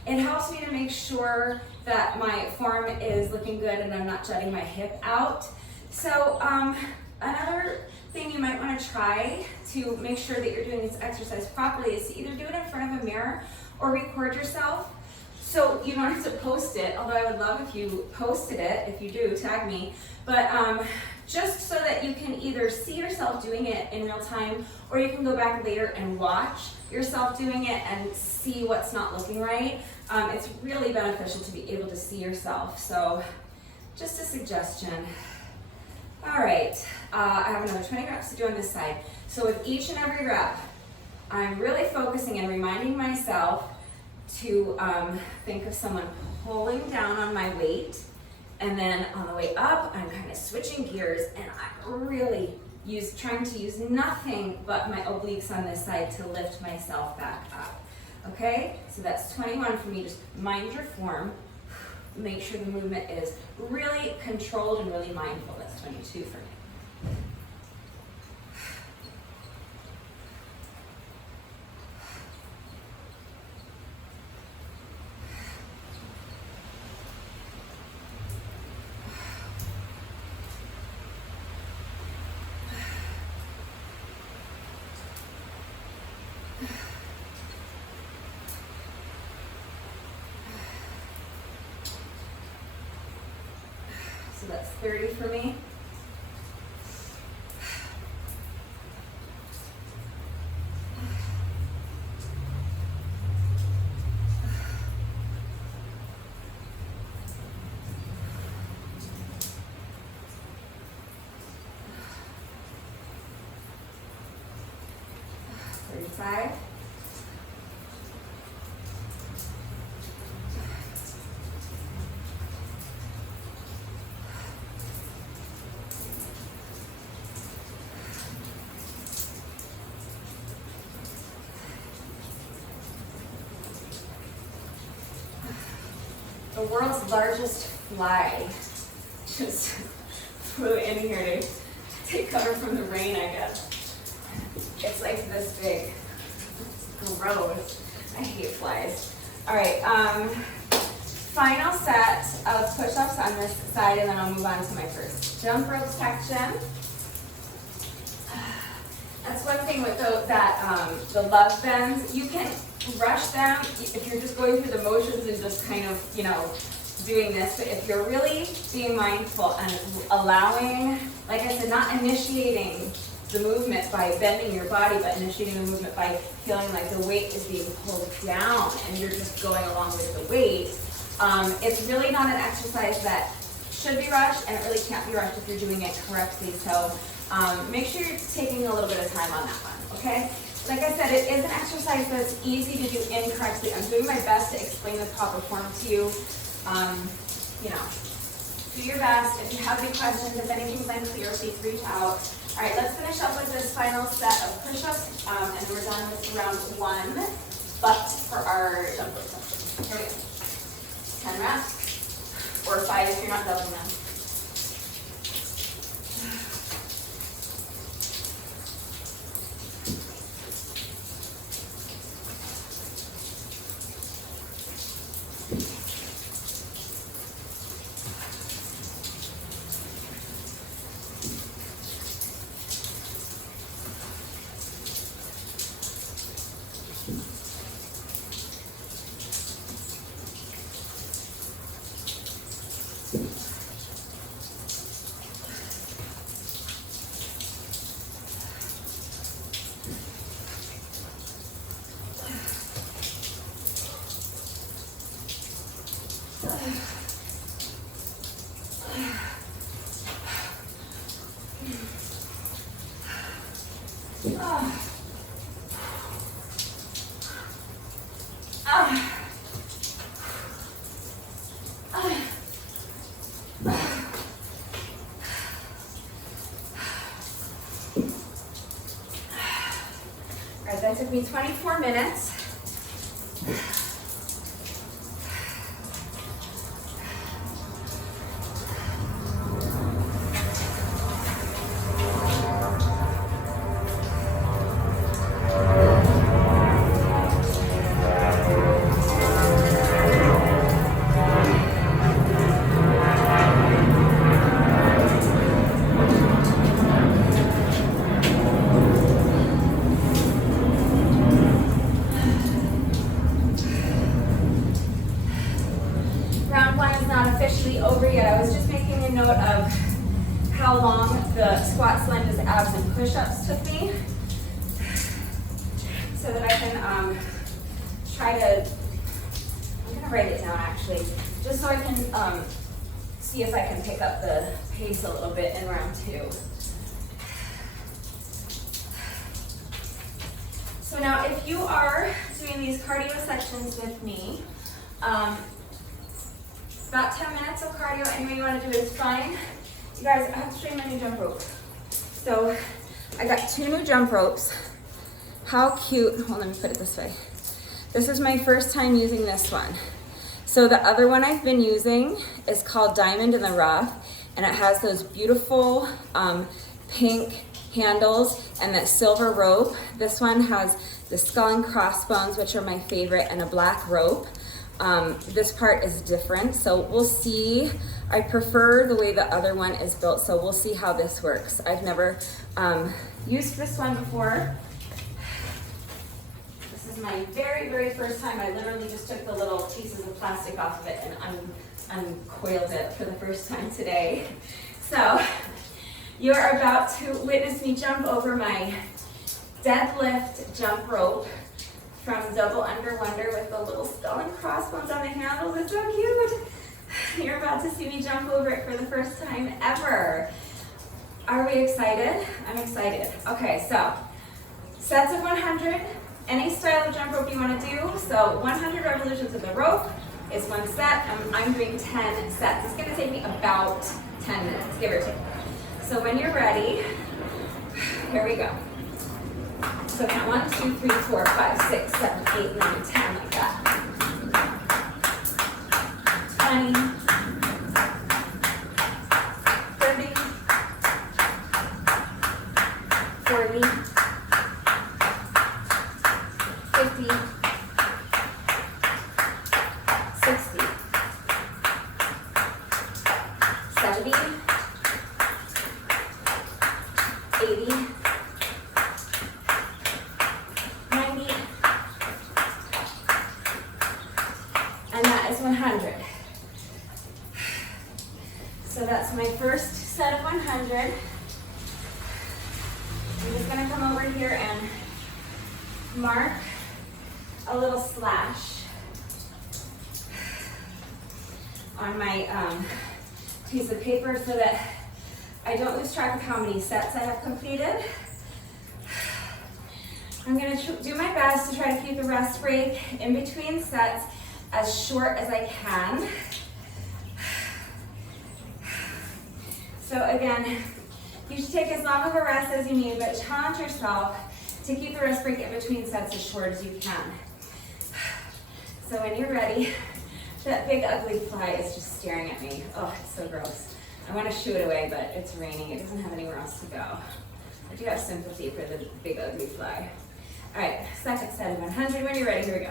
it helps me to make sure that my form is looking good and I'm not jutting my hip out. So another thing you might want to try to make sure that you're doing this exercise properly is to either do it in front of a mirror or record yourself. So you don't have to post it, although I would love if you posted it. If you do, tag me. But just so that you can either see yourself doing it in real time, or you can go back later and watch yourself doing it and see what's not looking right. It's really beneficial to be able to see yourself. So just a suggestion. All right, I have another 20 reps to do on this side. So with each and every rep, I'm really focusing and reminding myself to think of someone pulling down on my weight, and then on the way up, I'm kind of switching gears, and I'm really trying to use nothing but my obliques on this side to lift myself back up. Okay, so that's 21 for me. Just mind your form. Make sure the movement is really controlled and really mindful. That's 22 for me. So that's 30 for me. Side. The world's largest fly just flew in here to take cover from the rain, I guess. It's like this big. Gross. I hate flies. All right, final set of push-ups on this side, and then I'll move on to my first jump rope section. That's one thing with the love bends. You can rush them if you're just going through the motions and just kind of, doing this. But if you're really being mindful and allowing, like I said, not initiating the movement by bending your body, but initiating the movement by feeling like the weight is being pulled down and you're just going along with the weight, it's really not an exercise that should be rushed, and it really can't be rushed if you're doing it correctly. So make sure you're taking a little bit of time on that one, okay? Like I said, it is an exercise that's easy to do incorrectly. I'm doing my best to explain the proper form to you. Do your best. If you have any questions, if anything's unclear, please reach out. All right, let's finish up with this final set of push-ups, and we're done with round 1, but for our jump rope section. Here we go. 10 reps, or 5 if you're not doubling them. Alright, that took me 24 minutes. Over yet. I was just making a note of how long the squats, lunges, abs, and push-ups took me, so that I can try to, I'm going to write it down actually, just so I can see if I can pick up the pace a little bit in round 2. So now if you are doing these cardio sections with me, about 10 minutes of cardio, any way you want to do it is fine. You guys, I have to show you my new jump rope. So I got 2 new jump ropes. How cute. Well, let me put it this way. This is my first time using this one. So the other one I've been using is called Diamond in the Rough, and it has those beautiful pink handles and that silver rope. This one has the skull and crossbones, which are my favorite, and a black rope. This part is different, so we'll see. I prefer the way the other one is built, so we'll see how this works. I've never used this one before. This is my very, very first time. I literally just took the little pieces of plastic off of it and uncoiled it for the first time today. So you're about to witness me jump over my deadlift jump rope from Double Under Wonder with the little skull and crossbones on the handles. It's so cute. You're about to see me jump over it for the first time ever. Are we excited? I'm excited. Okay, so sets of 100, any style of jump rope you want to do. So 100 revolutions of the rope is 1 set. I'm doing 10 sets. It's going to take me about 10 minutes, give or take. So when you're ready, here we go. So count 1, 2, 3, 4, 5, 6, 7, 8, 9, 10, like that. 20, 30, 40, 50, 60, 100. So that's my first set of 100. I'm just gonna come over here and mark a little slash on my piece of paper so that I don't lose track of how many sets I have completed. I'm gonna do my best to try to keep the rest break in between sets as short as I can. So again, you should take as long of a rest as you need, but challenge yourself to keep the rest break in between sets as short as you can. So when you're ready, that big ugly fly is just staring at me. Oh, it's so gross. I want to shoo it away, but it's raining. It doesn't have anywhere else to go. I do have sympathy for the big ugly fly. All right, second set of 100. When you're ready, here we go.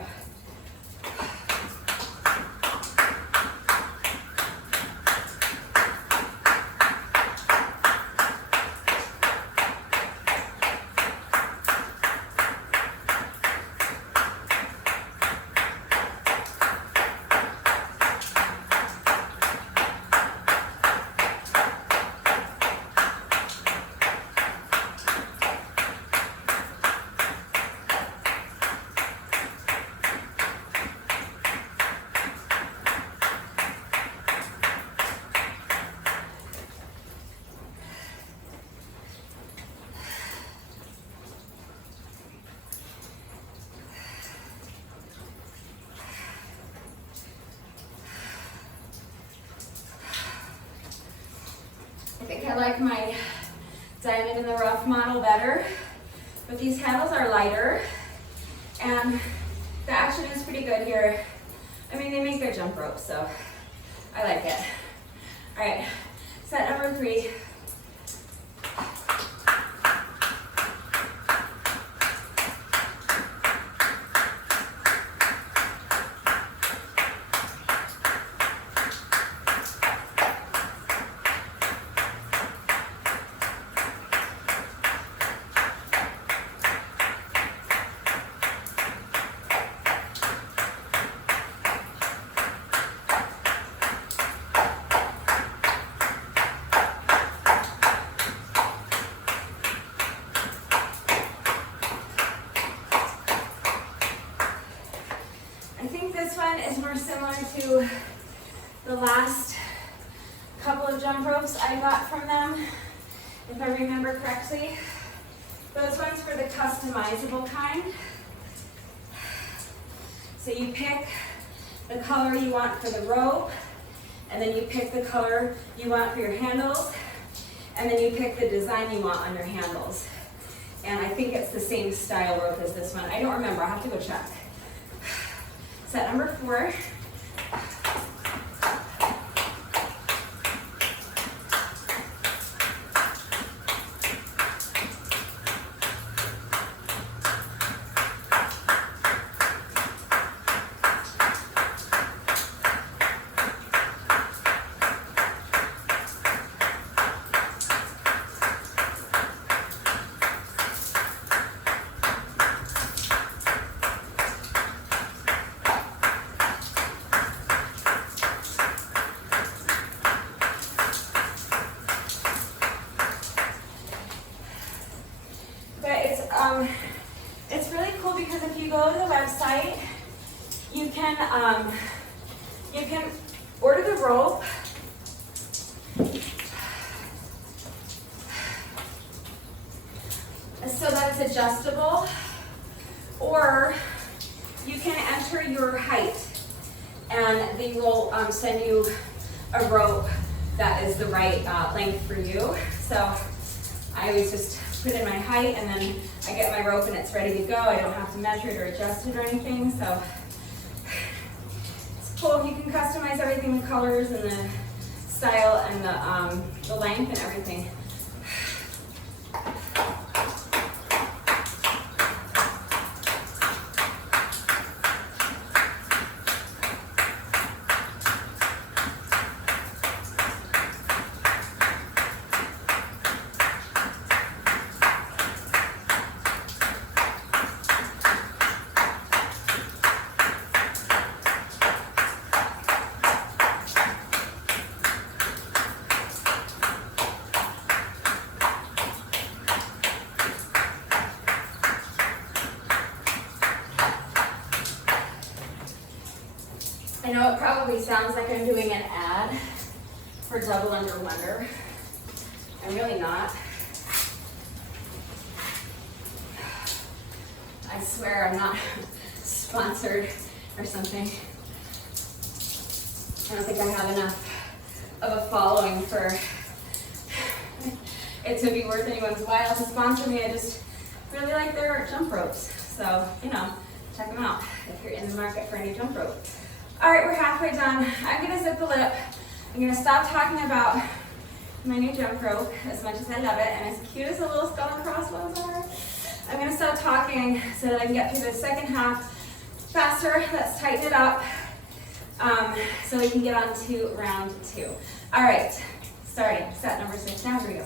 I think I like my diamond in the rough model better, but these handles are lighter and the action is pretty good here. I mean, they make their jump rope, so I like it. All right, set number 3. This one is more similar to the last couple of jump ropes I got from them, if I remember correctly. Those ones for the customizable kind. So you pick the color you want for the rope, and then you pick the color you want for your handles, and then you pick the design you want on your handles. And I think it's the same style rope as this one. I don't remember, I'll have to go check. Set number 4. It's really cool because if you go to the website, you can order the rope so that it's adjustable, or you can enter your height and they will send you a rope that is the right length for you. So I always just put in my height and then I get my rope and it's ready to go. I don't have to measure it or adjust it or anything. So it's cool. You can customize everything, the colors and the style and the length and everything. I know it probably sounds like I'm doing an ad for Double Under Wonder. I'm really not. I swear I'm not sponsored or something. I don't think I have enough of a following for it to be worth anyone's while to sponsor me. I just really like their jump ropes. So, you know, check them out if you're in the market for any jump rope. All right, we're halfway done. I'm gonna zip the lip. I'm gonna stop talking about my new jump rope as much as I love it, and as cute as the little skull and crossbones are. I'm gonna stop talking so that I can get through the second half faster. Let's tighten it up so we can get on to round 2. All right, starting set number 6. Now here we go.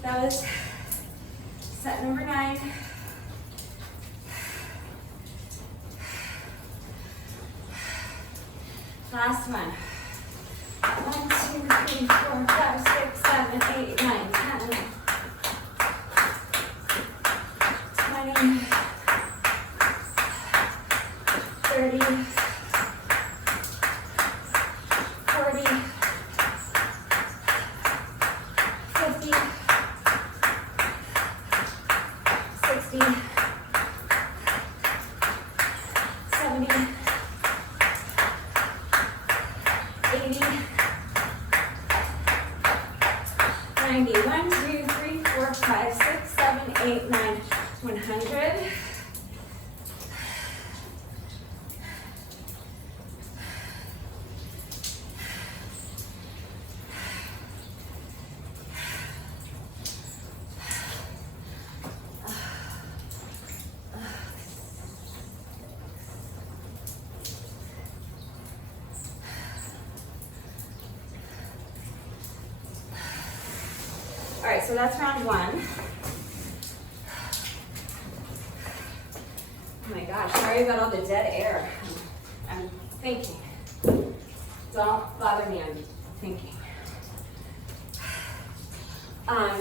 That was set number 9. Last one. 1, 2, 3, 4, 5, 6, 7, 8, 9, 10, 20, 30, 40, 50, 60, 70, 80, 90. 1, 2, 3, 4, 5, 6, 7, 8, 9. 100. All right, so that's round one. Oh my gosh, sorry about all the dead air. I'm thinking. Don't bother me, I'm thinking. I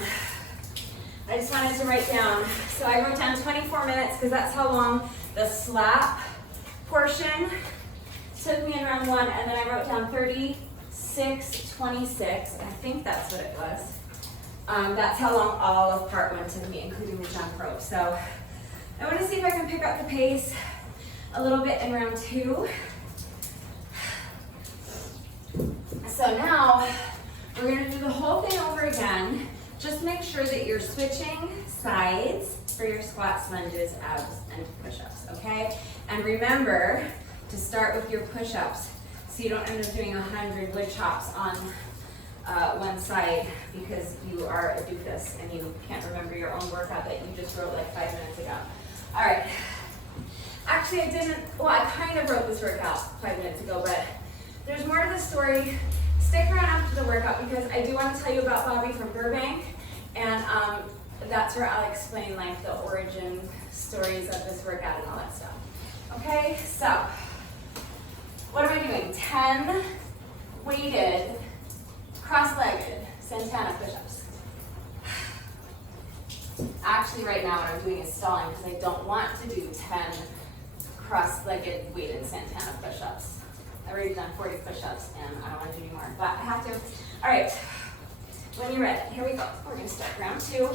just wanted to write down, so I wrote down 24 minutes because that's how long the slap portion took me in round one, and then I wrote down 36:26. I think that's what it was. That's how long all of part one took me, including the jump rope. So I want to see if I can pick up the pace a little bit in round two. So now we're going to do the whole thing over again. Just make sure that you're switching sides for your squats, lunges, abs, and push-ups, okay? And remember to start with your push-ups so you don't end up doing 100 wood chops on one side because you are a doofus and you can't remember your own workout that you just wrote like 5 minutes ago. All right. Actually, I didn't, well, I kind of wrote this workout 5 minutes ago, but there's more to the story. Stick around after the workout because I do want to tell you about Bobby from Burbank, and that's where I'll explain like the origin stories of this workout and all that stuff. Okay, so what am I doing? 10 weighted, cross-legged Santana push-ups. Actually, right now what I'm doing is stalling because I don't want to do 10 cross-legged weighted Santana push-ups. I've already done 40 push-ups and I don't want to do any more, but I have to. All right, when you're ready, here we go. We're going to start round two.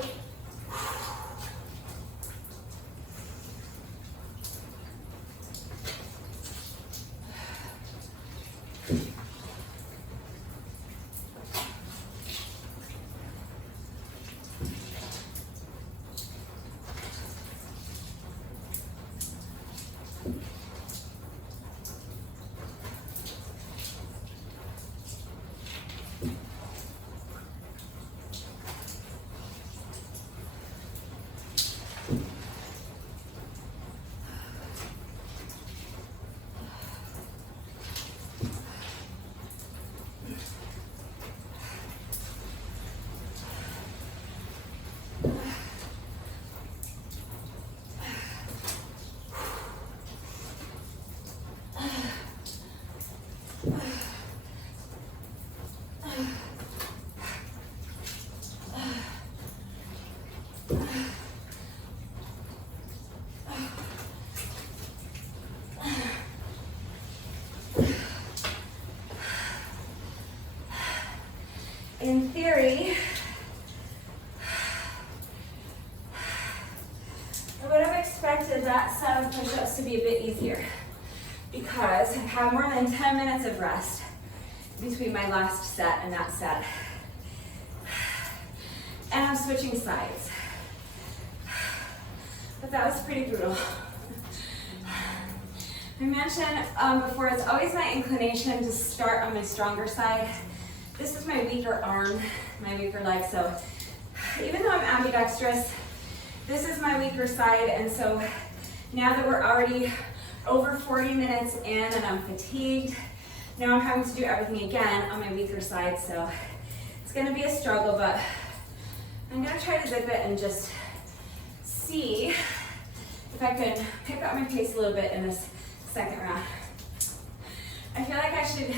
In theory, I would have expected that set of push-ups to be a bit easier because I've had more than 10 minutes of rest between my last set and that set. And I'm switching sides. But that was pretty brutal. I mentioned before, it's always my inclination to start on my stronger side. This is my weaker arm, my weaker leg, so even though I'm ambidextrous, this is my weaker side, and so now that we're already over 40 minutes in and I'm fatigued, now I'm having to do everything again on my weaker side, so it's gonna be a struggle, but I'm gonna try to zip it and just see if I can pick up my pace a little bit in this second round. I feel like I should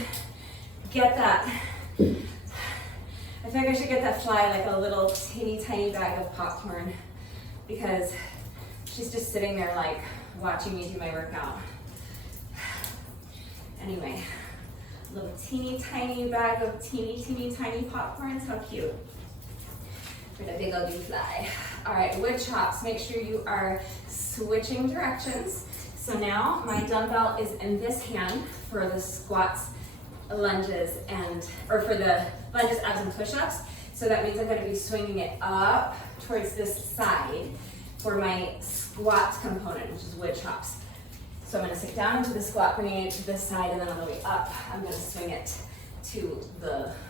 get that. I think I should get that fly like a little teeny tiny bag of popcorn because she's just sitting there like watching me do my workout. Anyway, a little teeny tiny bag of teeny tiny popcorns, how cute. For the big ugly fly. All right, wood chops, make sure you are switching directions. So now my dumbbell is in this hand for the squats, lunges, or for the lunges, abs, and push-ups. So that means I'm going to be swinging it up towards this side. for my squat component, which is wood chops. So I'm gonna sink down into the squat, bringing it to this side, and then on the way up, I'm gonna swing it to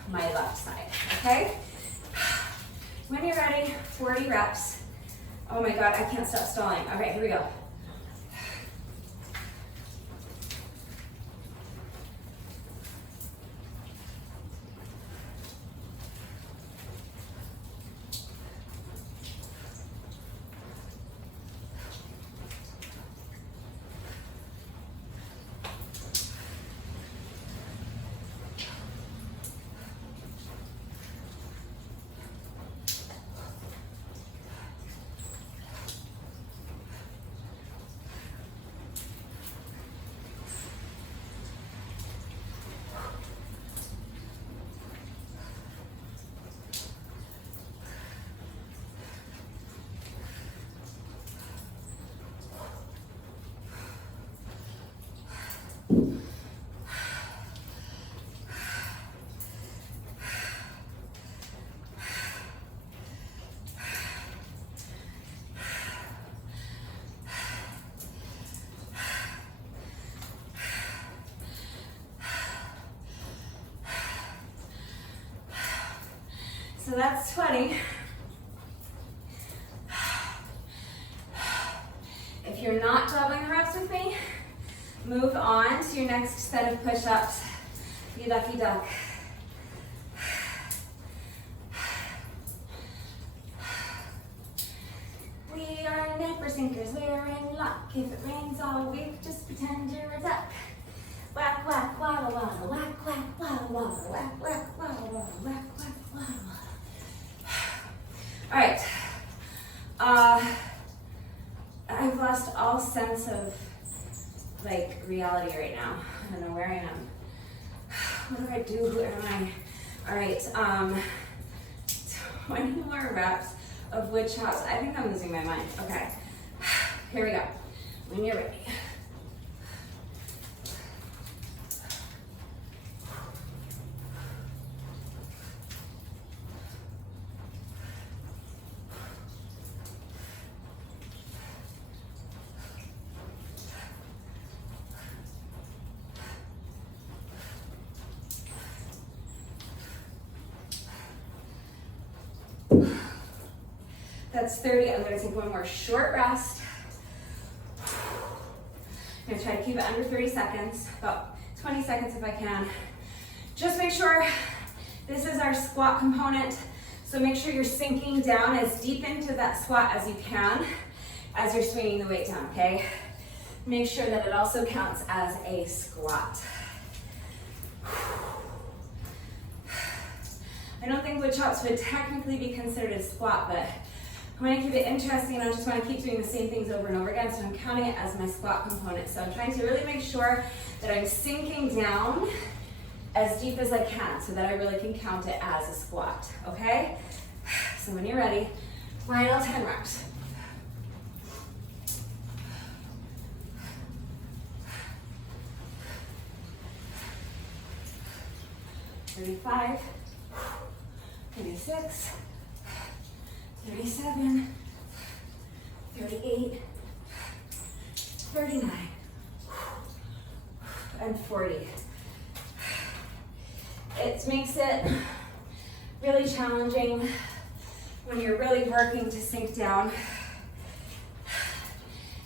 my left side, okay? When you're ready, 40 reps. Oh my God, I can't stop stalling. Okay, here we go. So that's 20. If you're not doubling the reps with me, move on to your next set of push-ups. You lucky duck. We are never sinkers, we're in luck. If it rains all week, just pretend you're a duck. Whack, whack, walla, walla, whack, whack, walla, walla, whack, whack, walla, walla, whack, whack, walla, walla. All right, I've lost all sense of like reality right now. I don't know where I am. What do I do? Who am I? All right, 20 more reps of wood chops. I think I'm losing my mind. Okay, here we go. When you're ready. That's 30. I'm going to take one more short rest. I'm going to try to keep it under 30 seconds, about 20 seconds if I can. Just make sure this is our squat component, so make sure you're sinking down as deep into that squat as you can as you're swinging the weight down, okay? Make sure that it also counts as a squat. I don't think wood chops would technically be considered a squat, but I want to keep it interesting. I just want to keep doing the same things over and over again, so I'm counting it as my squat component. So I'm trying to really make sure that I'm sinking down as deep as I can so that I really can count it as a squat, okay? So when you're ready, final 10 reps. $35, $36, 37, 38, 39, and 40. It makes it really challenging when you're really working to sink down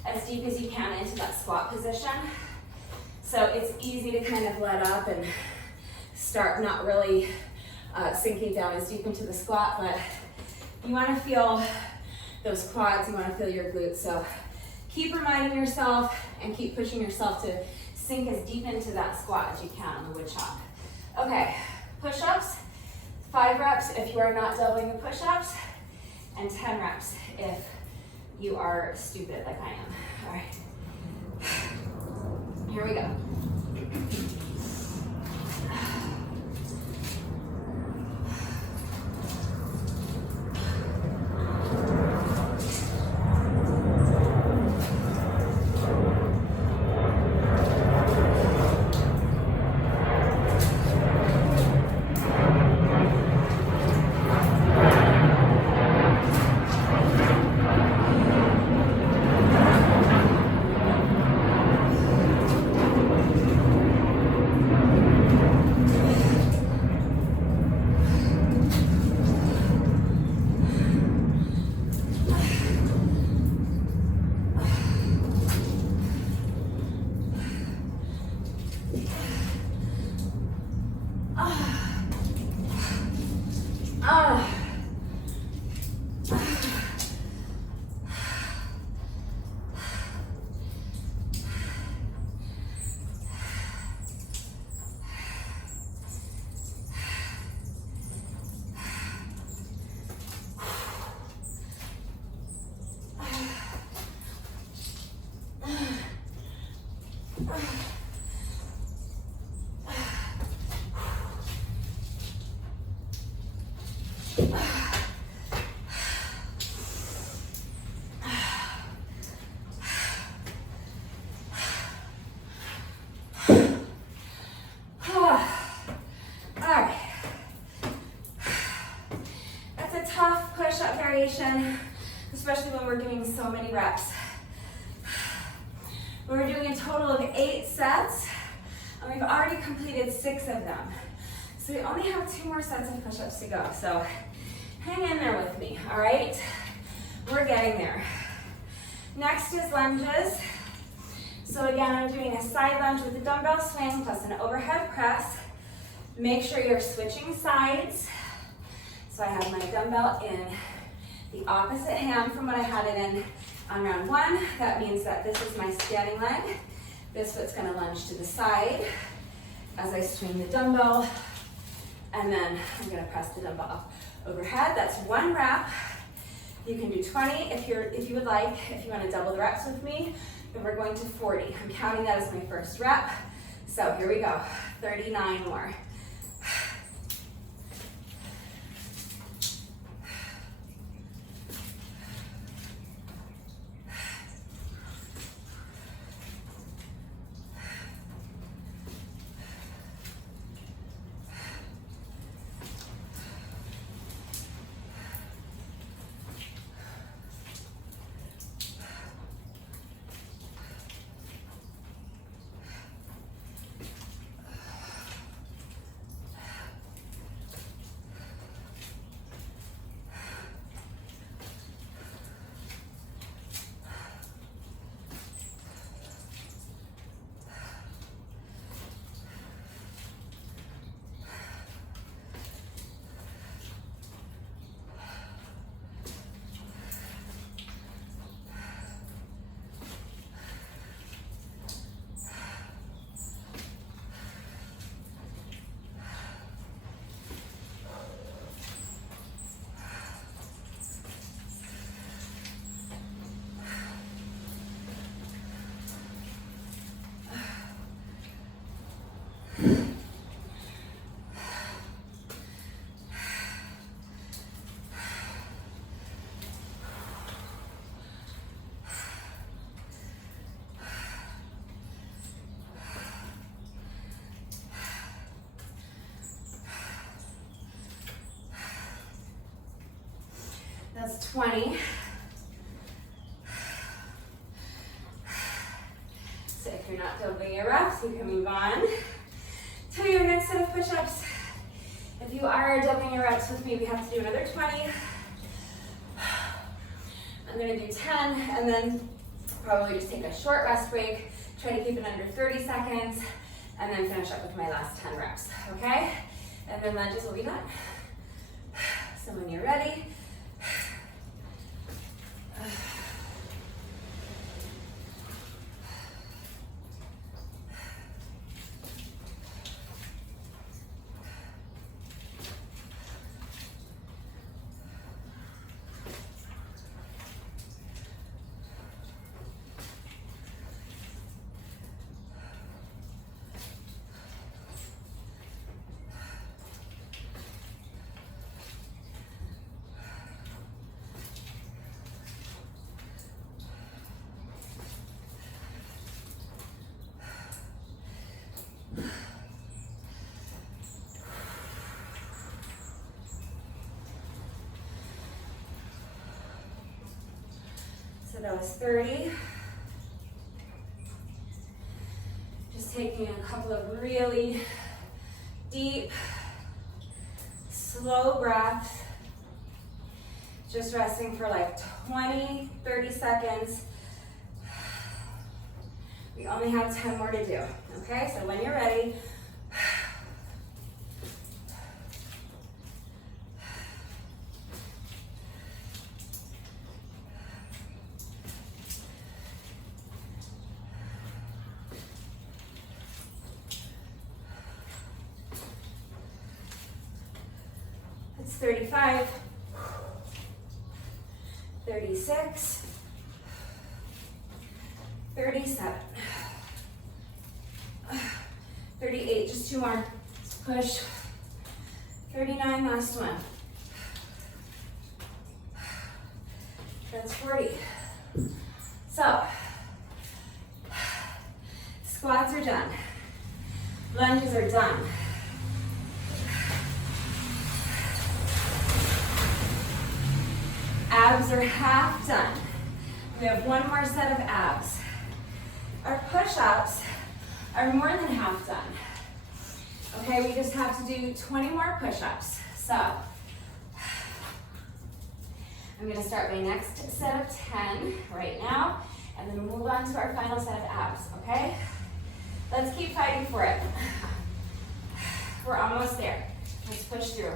as deep as you can into that squat position. So it's easy to kind of let up and start not really sinking down as deep into the squat, but you want to feel those quads, you want to feel your glutes. So keep reminding yourself and keep pushing yourself to sink as deep into that squat as you can on the wood chop. Okay, push-ups, 5 reps if you are not doubling the push-ups, and 10 reps if you are stupid like I am. All right, here we go. Especially when we're doing so many reps. We're doing a total of 8 sets, and we've already completed 6 of them. So we only have 2 more sets of push-ups to go. So hang in there with me, all right? We're getting there. Next is lunges. So again, I'm doing a side lunge with a dumbbell swing plus an overhead press. Make sure you're switching sides. So I have my dumbbell in the opposite hand from what I had it in on round 1. That means that this is my standing leg. This foot's gonna lunge to the side as I swing the dumbbell, and then I'm gonna press the dumbbell up overhead. That's 1 rep. You can do 20 if you would like. If you wanna double the reps with me, then we're going to 40. I'm counting that as my first rep. So here we go, 39 more. That's 20. So if you're not doubling your reps, you can move on to your next set of push-ups. If you are doubling your reps with me, we have to do another 20. I'm gonna do 10, and then probably just take a short rest break. Try to keep it under 30 seconds, and then finish up with my last 10 reps, okay? And then lunges will be done. So when you're ready, so that was 30. Just taking a couple of really deep, slow breaths. Just resting for like 20, 30 seconds. We only have 10 more to do, okay? So when you're ready, it's 35, 36, 37, 38, just 2 more, push, 39, last one, That's 40. So, squats are done. Lunges are done. Abs are half done. We have one more set of abs. Our push-ups are more than half done. Okay, we just have to do 20 more push-ups. So, I'm gonna start my next set of 10 right now, and then move on to our final set of abs, okay? Let's keep fighting for it. We're almost there. Let's push through.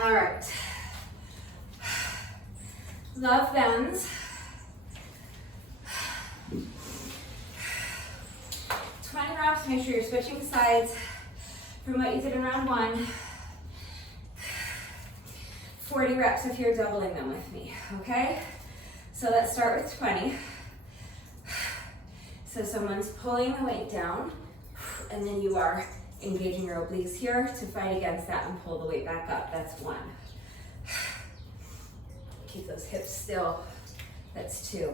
All right. Love bends. 20 reps, make sure you're switching sides from what you did in round 1. 40 reps if you're doubling them with me, okay? So let's start with 20. So someone's pulling the weight down, and then you are engaging your obliques here to fight against that and pull the weight back up. That's 1. Keep those hips still. That's 2.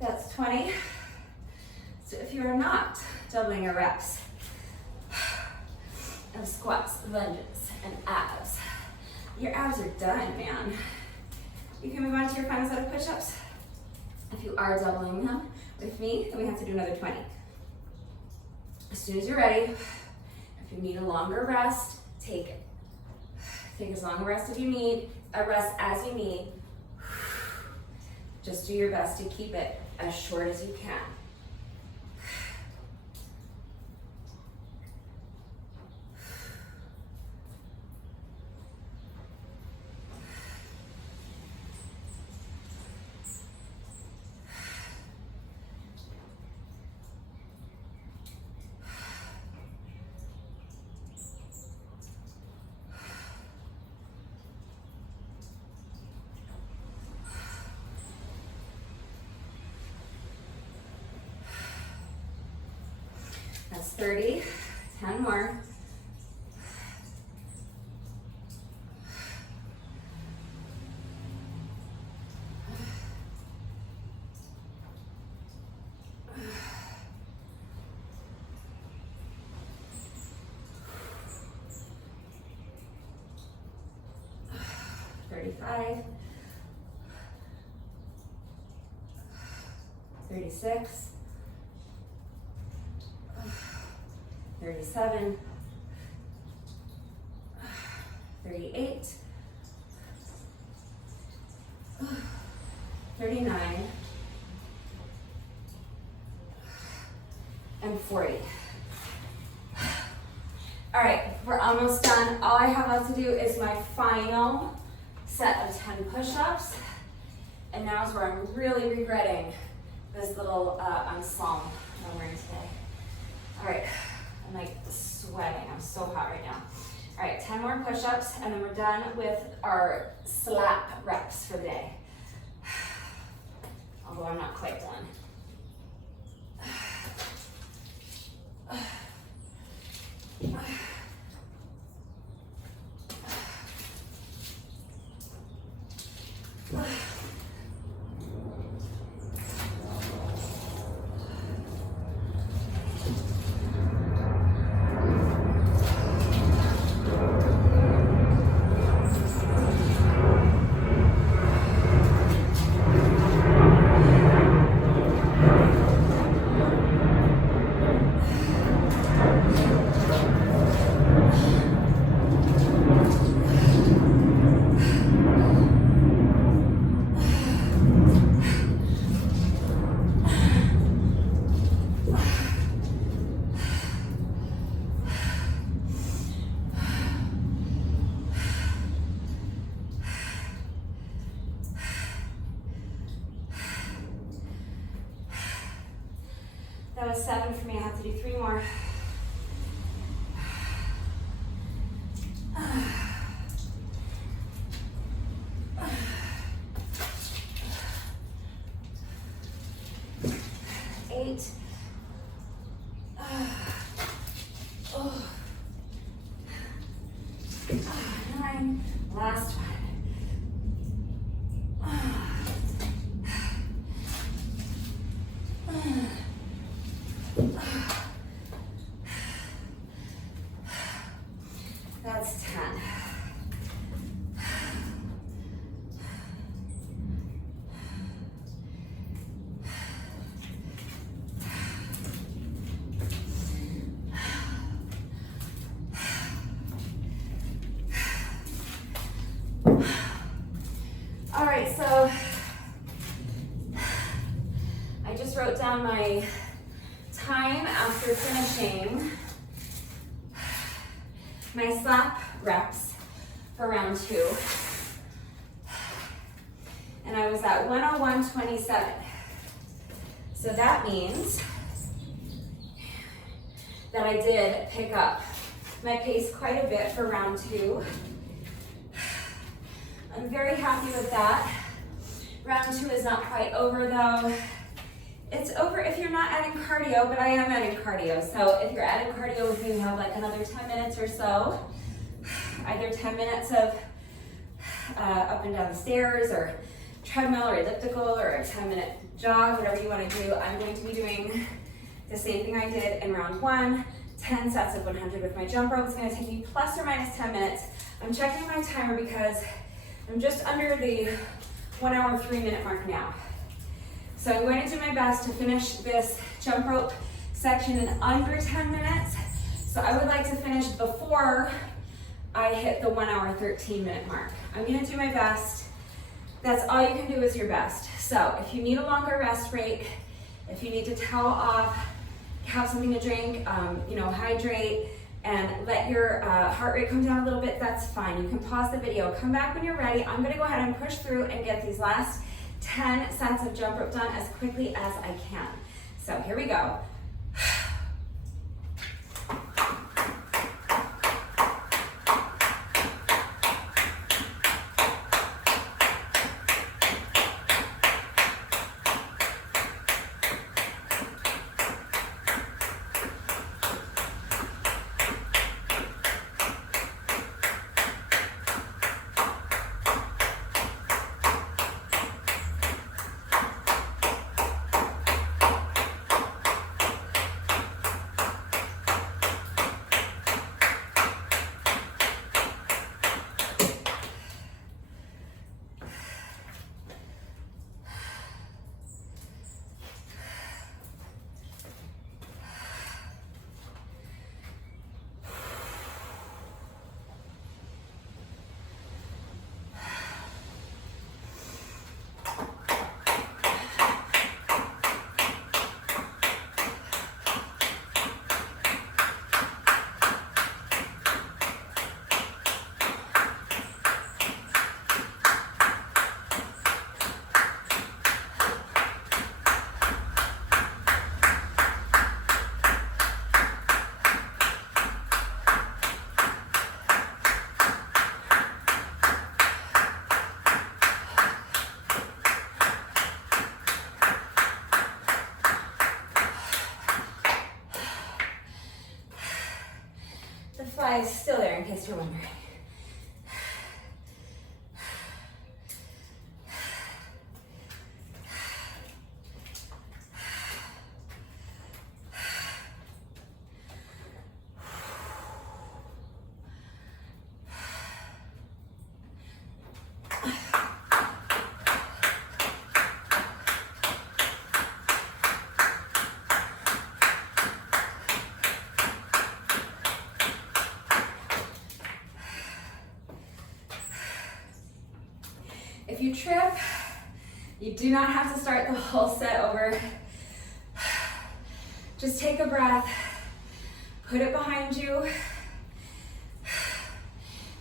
That's 20. So if you are not doubling your reps of squats, lunges, and abs, your abs are done, man. You can move on to your final set of push-ups. If you are doubling them with me, then we have to do another 20. As soon as you're ready, if you need a longer rest, take it. Take as long a rest as you need, Just do your best to keep it as short as you can. That's 30, 10 more. $35, $36, $37, $38, $39, and $40. All right, we're almost done. All I have left to do is my final set of 10 push-ups. And now is where I'm really regretting this little ensemble I'm wearing today. All right, I'm like sweating. I'm so hot right now. All right, 10 more push-ups, and then we're done with our slap reps for the day. Although I'm not quite done. That was 7 for me. I have to do 3 more. Eight. 9. Last one. That's 10. All right, so I just wrote down my time after finishing my slap reps for round 2. And I was at 101.27. So that means that I did pick up my pace quite a bit for round 2. I'm very happy with that. Round 2 is not quite over though. It's over if you're not adding cardio, but I am adding cardio. So if you're adding cardio with me, we have like another 10 minutes or so. Either 10 minutes of up and down the stairs or treadmill or elliptical or a 10-minute jog, whatever you want to do. I'm going to be doing the same thing I did in round 1, 10 sets of 100 with my jump rope. It's going to take me plus or minus 10 minutes. I'm checking my timer because I'm just under the 1 hour, 3 minute mark now. So I'm going to do my best to finish this jump rope section in under 10 minutes. So I would like to finish before I hit the 1 hour, 13 minute mark. I'm going to do my best. That's all you can do is your best. So if you need a longer rest break, if you need to towel off, have something to drink, hydrate, and let your heart rate come down a little bit, that's fine. You can pause the video, come back when you're ready. I'm gonna go ahead and push through and get these last 10 sets of jump rope done as quickly as I can. So here we go. fly is still there in case you're wondering. If you trip, you do not have to start the whole set over. Just take a breath, put it behind you,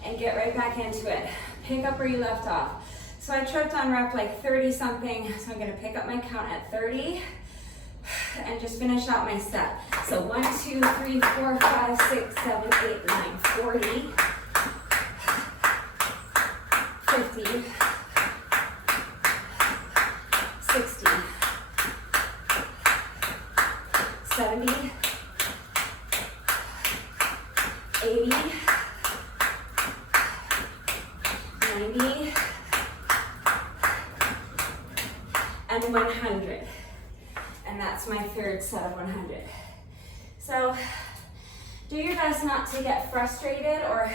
and get right back into it. Pick up where you left off. So I tripped on rep like 30 something, so I'm gonna pick up my count at 30 and just finish out my set. So 1, 2, 3, 4, 5, 6, 7, 8, 9, 40, 50, 60, 70, 80, 90, and 100. And that's my third set of 100. So do your best not to get frustrated, or,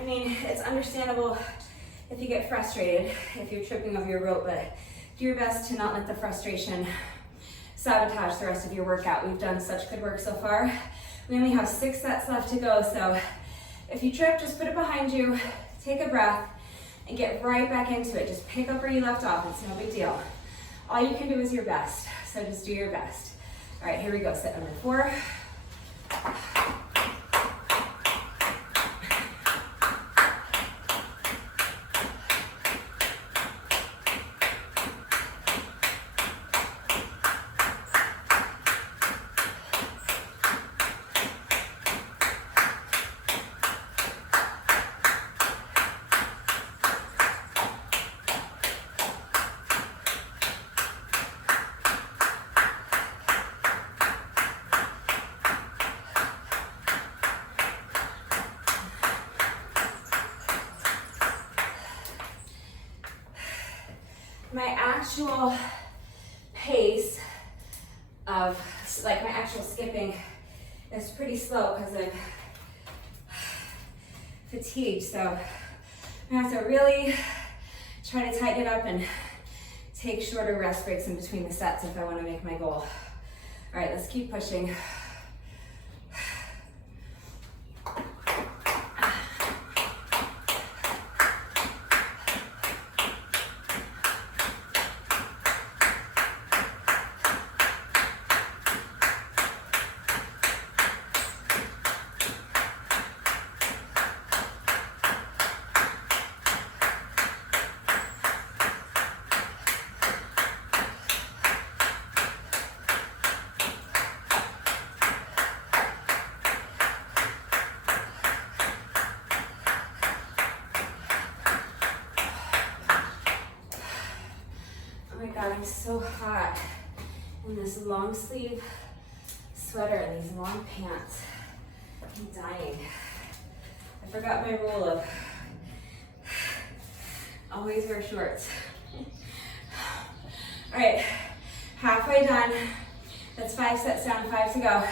I mean, it's understandable if you get frustrated, if you're tripping over your rope, but do your best to not let the frustration sabotage the rest of your workout. We've done such good work so far. We only have 6 sets left to go, so if you trip, just put it behind you, take a breath, and get right back into it. Just pick up where you left off, it's no big deal. All you can do is your best, so just do your best. All right, here we go, set number 4. My actual pace of, like my actual skipping is pretty slow because I'm fatigued. So I'm gonna have to really try to tighten it up and take shorter rest breaks in between the sets if I want to make my goal. All right, let's keep pushing. I'm so hot in this long sleeve sweater and these long pants. I'm dying. I forgot my rule of always wear shorts. All right, halfway done. That's 5 sets down, 5 to go.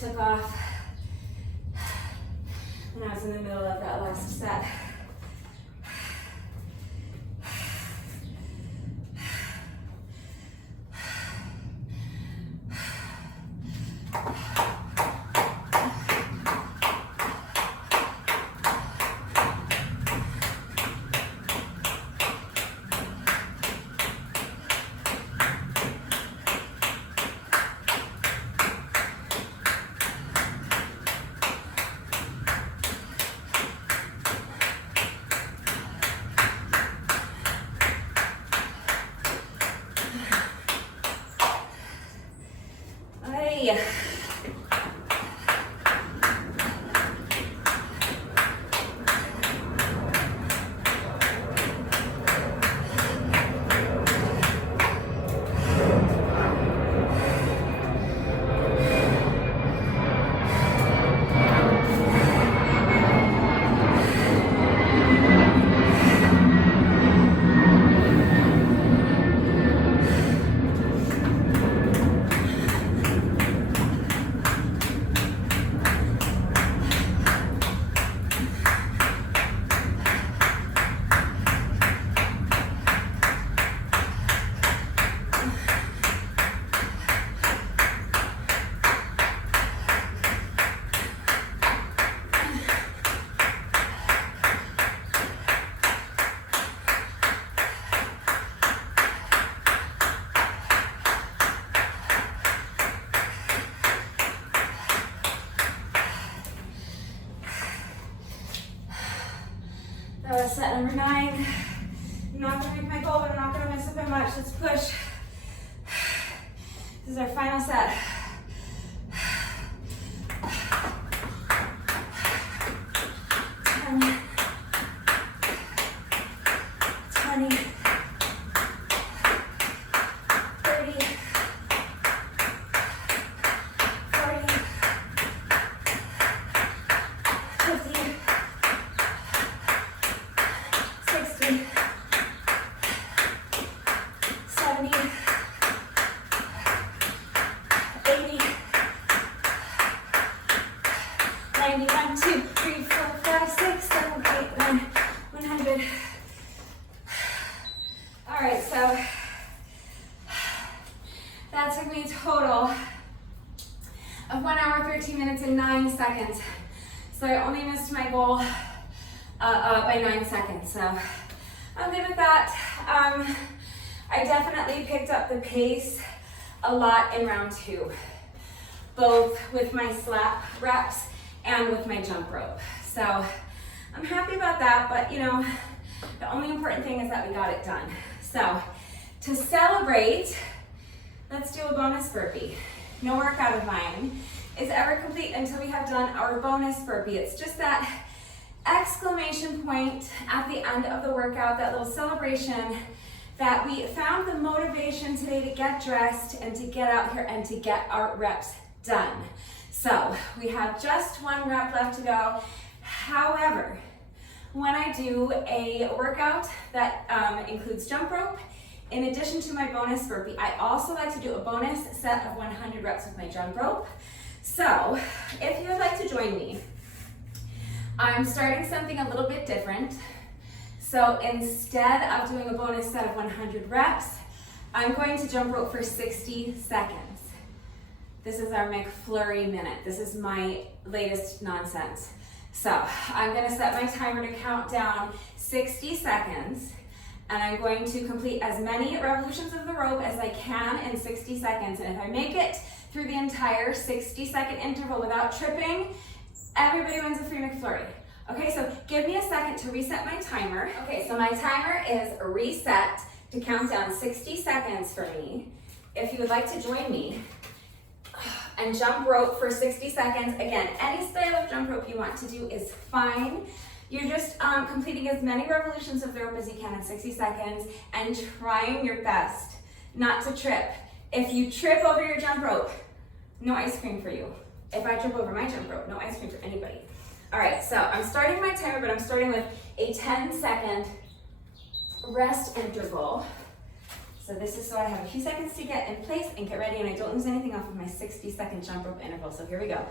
took off when I was in the middle of that last set. That was set number 9. I'm not gonna make my goal, but I'm not gonna miss it by much. Let's push. This is our final set. 10, 20, 30, 40, 50, 60, 70, 80, 90, 1, 2, 3, 4, 5, 6, 7, 8, 9, 100. All right, so that took me a total of 1 hour, 13 minutes, and 9 seconds. So I only missed my goal by 9 seconds, so I'm good with that. I definitely picked up the pace a lot in round 2, both with my slap reps and with my jump rope. So I'm happy about that, but you know, the only important thing is that we got it done. So to celebrate, let's do a bonus burpee. No workout of mine is ever complete until we have done our bonus burpee. It's just that exclamation point at the end of the workout, that little celebration that we found the motivation today to get dressed and to get out here and to get our reps done. So we have just 1 rep left to go. However, when I do a workout that includes jump rope, in addition to my bonus burpee, I also like to do a bonus set of 100 reps with my jump rope. So if you would like to join me, I'm starting something a little bit different. So instead of doing a bonus set of 100 reps, I'm going to jump rope for 60 seconds. This is our McFlurry minute. This is my latest nonsense. So I'm gonna set my timer to count down 60 seconds, and I'm going to complete as many revolutions of the rope as I can in 60 seconds. And if I make it through the entire 60-second interval without tripping, everybody wins a free McFlurry. Okay, so give me a second to reset my timer. Okay, so my timer is reset to count down 60 seconds for me. If you would like to join me and jump rope for 60 seconds, again, any style of jump rope you want to do is fine. You're just completing as many revolutions of the rope as you can in 60 seconds and trying your best not to trip. If you trip over your jump rope, no ice cream for you. If I trip over my jump rope, no ice cream for anybody. All right, so I'm starting my timer, but I'm starting with a 10-second rest interval. So So this is so I have a few seconds to get in place and get ready, and I don't lose anything off of my 60-second jump rope interval. So here we go.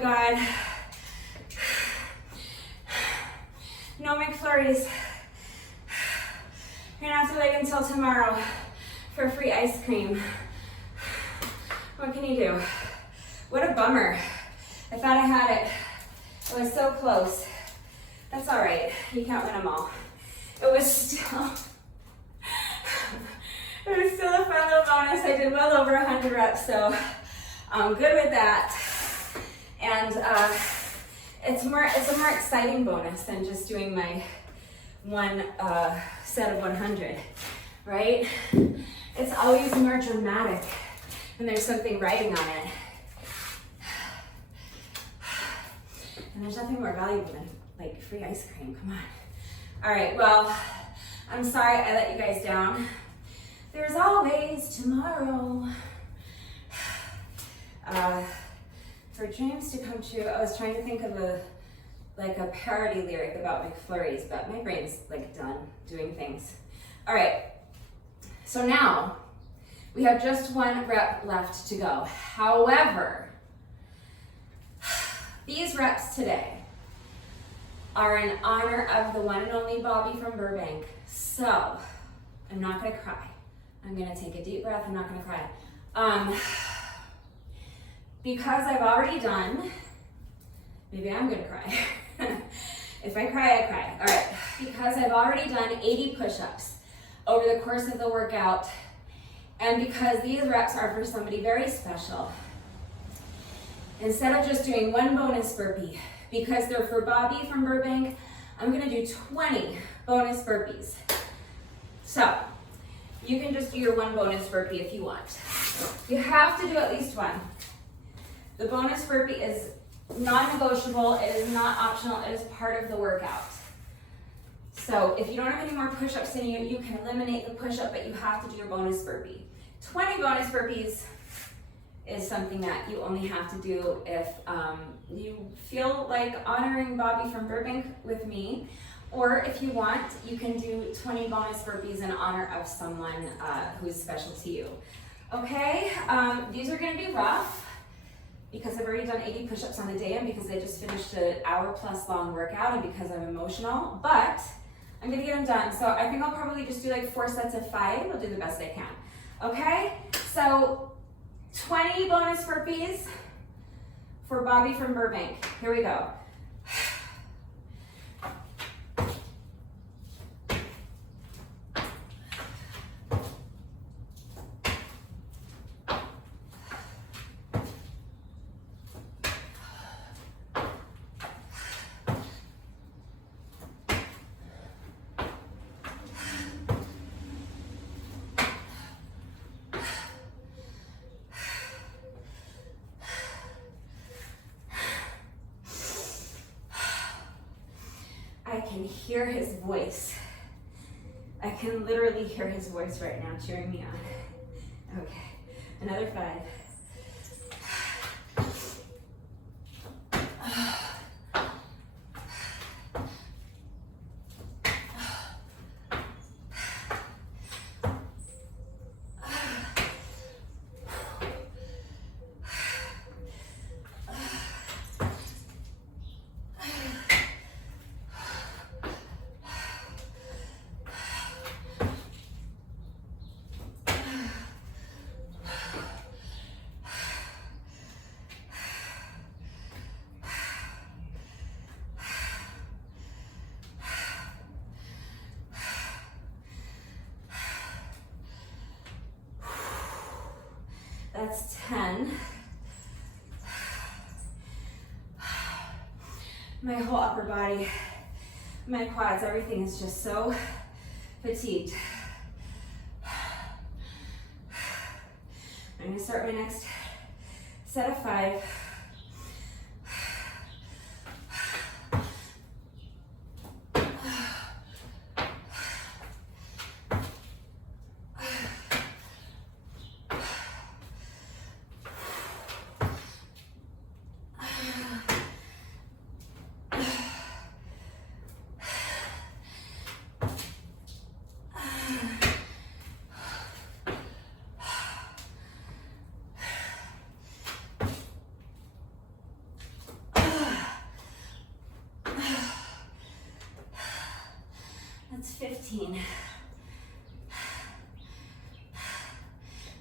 God. No McFlurries. You're gonna have to wait until tomorrow for free ice cream. What can you do? What a bummer. I thought I had it. It was so close. That's all right. You can't win them all. It was still a fun little bonus. I did well over 100 reps, so I'm good with that. And it's a more exciting bonus than just doing my one set of 100, right? It's always more dramatic, and there's something riding on it. And there's nothing more valuable than like free ice cream, come on. All right, well, I'm sorry I let you guys down. There's always tomorrow. For dreams to come true, I was trying to think of a parody lyric about McFlurries, but my brain's like done doing things. All right, so now we have just one rep left to go. However, these reps today are in honor of the one and only Bobby from Burbank. So I'm not gonna cry. I'm gonna take a deep breath. I'm not gonna cry. Because I've already done, maybe I'm gonna cry. If I cry, I cry. All right, because I've already done 80 push-ups over the course of the workout, and because these reps are for somebody very special, instead of just doing one bonus burpee, because they're for Bobby from Burbank, I'm gonna do 20 bonus burpees. So, you can just do your one bonus burpee if you want. You have to do at least one. The bonus burpee is non-negotiable, it is not optional, it is part of the workout. So if you don't have any more push-ups in you, you can eliminate the push-up, but you have to do your bonus burpee. 20 bonus burpees is something that you only have to do if you feel like honoring Bobby from Burbank with me, or if you want, you can do 20 bonus burpees in honor of someone who's special to you. Okay, these are gonna be rough, because I've already done 80 push-ups on the day, and because I just finished an hour-plus long workout, and because I'm emotional, but I'm gonna get them done. So I think I'll probably just do like 4 sets of 5. I'll do the best I can. Okay, so 20 bonus burpees for Bobby from Burbank. Here we go. I can hear his voice. I can literally hear his voice right now cheering me on. Okay, another 5. That's 10. My whole upper body, my quads, everything is just so fatigued. I'm gonna start my next set of 5. That's 15.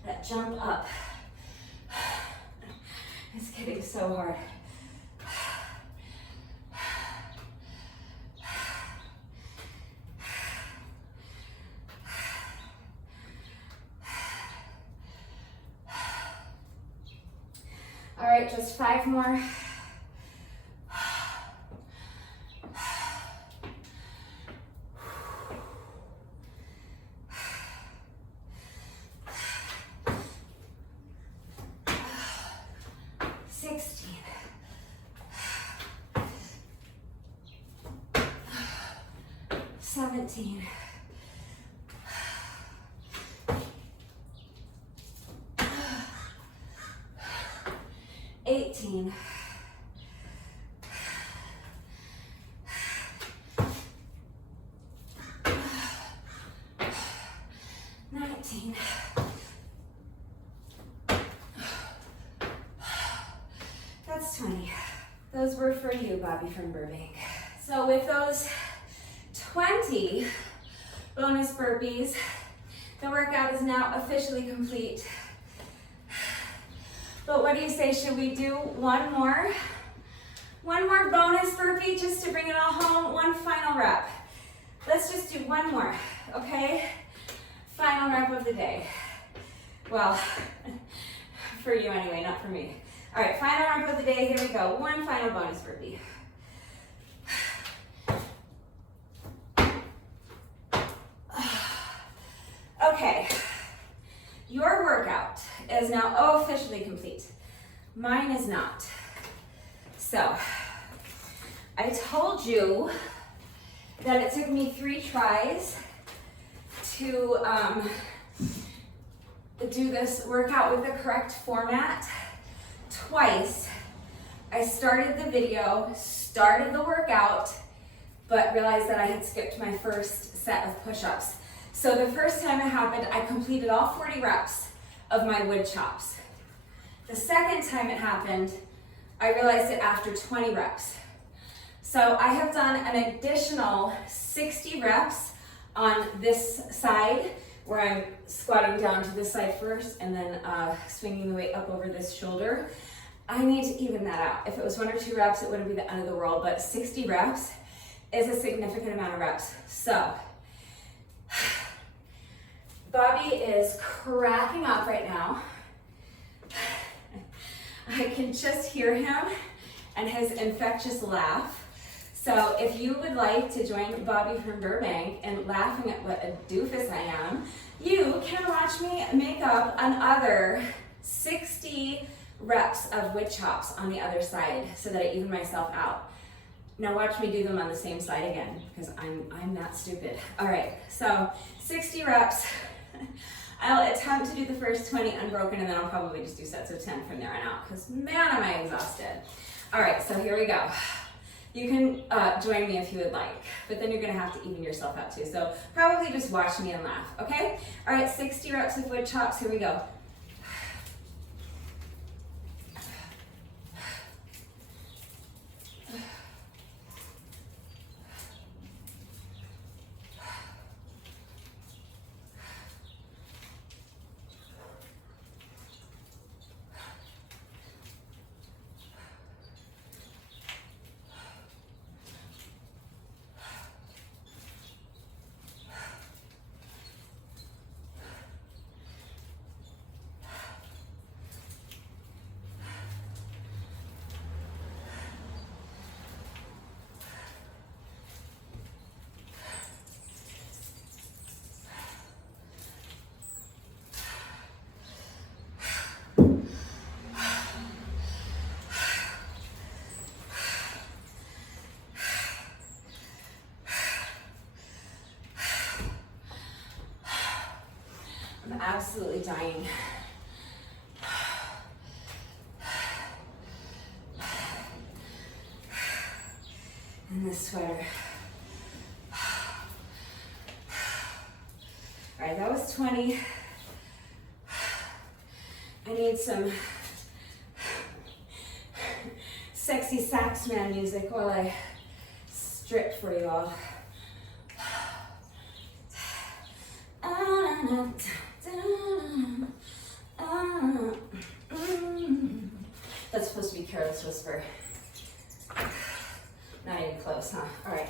That jump up is getting so hard. All right, just 5 more. 16. 17. 18. 19. That's 20. Those were for you, Bobby from Burbank. So with those 20 bonus burpees, the workout is now officially complete. But what do you say, should we do one more? One more bonus burpee just to bring it all home, one final rep. Let's just do one more, okay? Final rep of the day. Well, for you anyway, not for me. All right, final rep of the day, here we go. One final bonus burpee. Okay, your workout is now officially complete. Mine is not. So, I told you that it took me 3 tries to do this workout with the correct format. Twice, I started the video, started the workout, but realized that I had skipped my first set of push-ups. So the first time it happened, I completed all 40 reps of my wood chops. The second time it happened, I realized it after 20 reps. So I have done an additional 60 reps on this side, where I'm squatting down to this side first and then swinging the weight up over this shoulder. I need to even that out. If it was 1 or 2 reps, it wouldn't be the end of the world, but 60 reps is a significant amount of reps. So, Bobby is cracking up right now. I can just hear him and his infectious laugh. So if you would like to join Bobby from Burbank in laughing at what a doofus I am, you can watch me make up another 60 reps of wood chops on the other side so that I even myself out. Now watch me do them on the same side again, because I'm that stupid. All right, so 60 reps. I'll attempt to do the first 20 unbroken, and then I'll probably just do sets of 10 from there on out, because man, am I exhausted. All right, so here we go. You can join me if you would like, but then you're gonna have to even yourself out too. So probably just watch me and laugh, okay? All right, 60 reps of wood chops, here we go. I'm absolutely dying. In this sweater. All right, that was 20. I need some sexy sax man music while I strip for you all. That's supposed to be Careless Whisper. Not even close, huh? All right.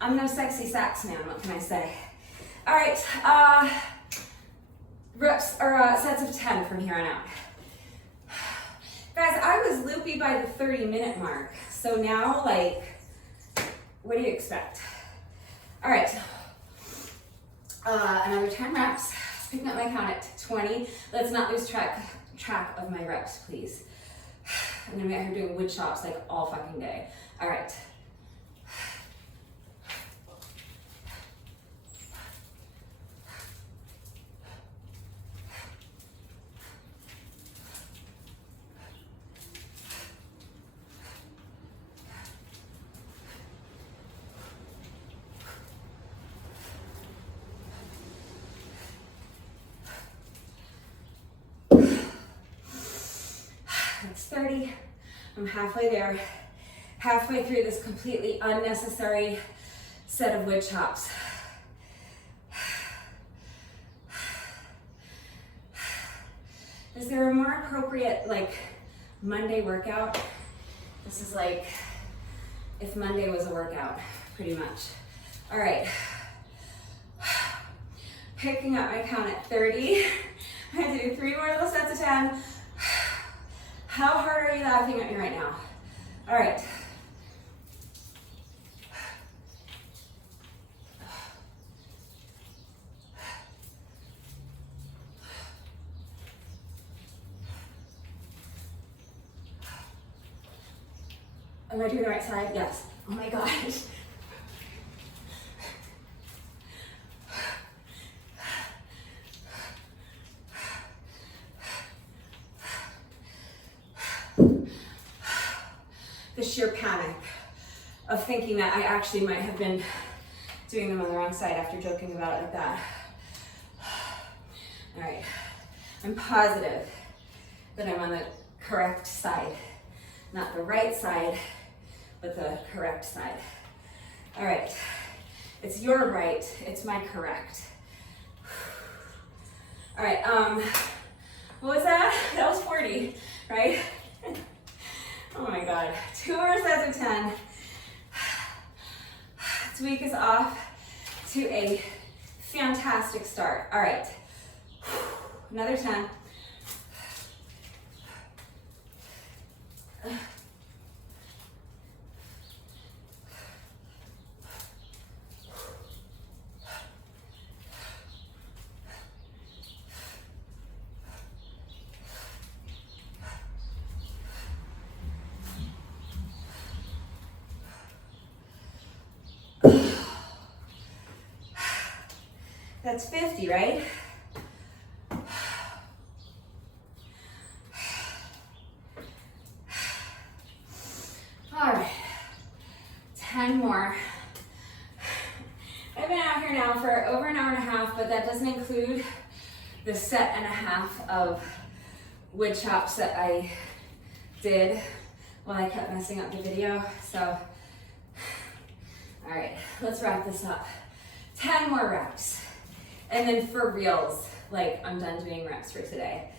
I'm no sexy sax man, what can I say? All right, reps or sets of 10 from here on out. Guys, I was loopy by the 30-minute mark, so now, like, what do you expect? All right, another 10 reps, picking up my count at 20. Let's not lose track of my reps, please. I'm gonna be out here doing wood chops like all fucking day. All right. That's 30. I'm halfway there. Halfway through this completely unnecessary set of wood chops. Is there a more appropriate, like, Monday workout? This is like if Monday was a workout, pretty much. All right. Picking up my count at 30. I'm gonna do 3 more little sets of 10. How hard are you laughing at me right now? All right. Am I doing the right side? Yes. Oh my gosh. The sheer panic of thinking that I actually might have been doing them on the wrong side after joking about it like that. All right, I'm positive that I'm on the correct side, not the right side, but the correct side. All right, it's your right, it's my correct. All right, what was that? That was 40, right? Oh my God, 2 more sets of 10. This week is off to a fantastic start. All right, another 10. That's 50, right? All right, 10 more. I've been out here now for over an hour and a half, but that doesn't include the set and a half of wood chops that I did while I kept messing up the video. So, all right, let's wrap this up. 10 more reps. And then for reals, like, I'm done doing reps for today.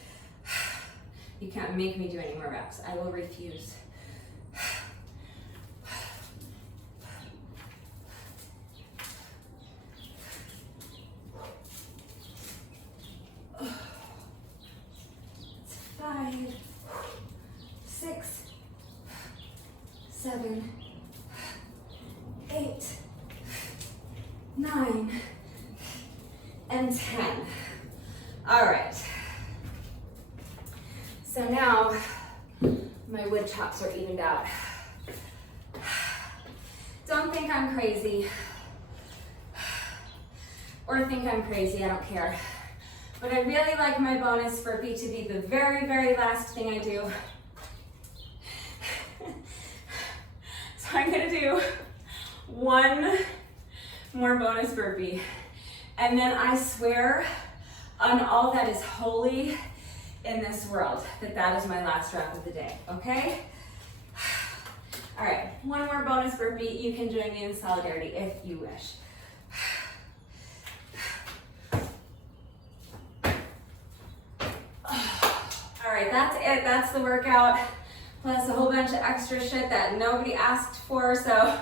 You can't make me do any more reps. I will refuse. It's 5, 6, 7, 8, 9, and 10. All right. So now my wood chops are evened out. Don't think I'm crazy or think I'm crazy, I don't care. But I really like my bonus burpee to be the very, very last thing I do. So I'm gonna do one more bonus burpee. And then I swear on all that is holy in this world that that is my last round of the day, okay? All right, one more bonus burpee. You can join me in solidarity if you wish. All right, that's it. That's the workout, plus a whole bunch of extra shit that nobody asked for. So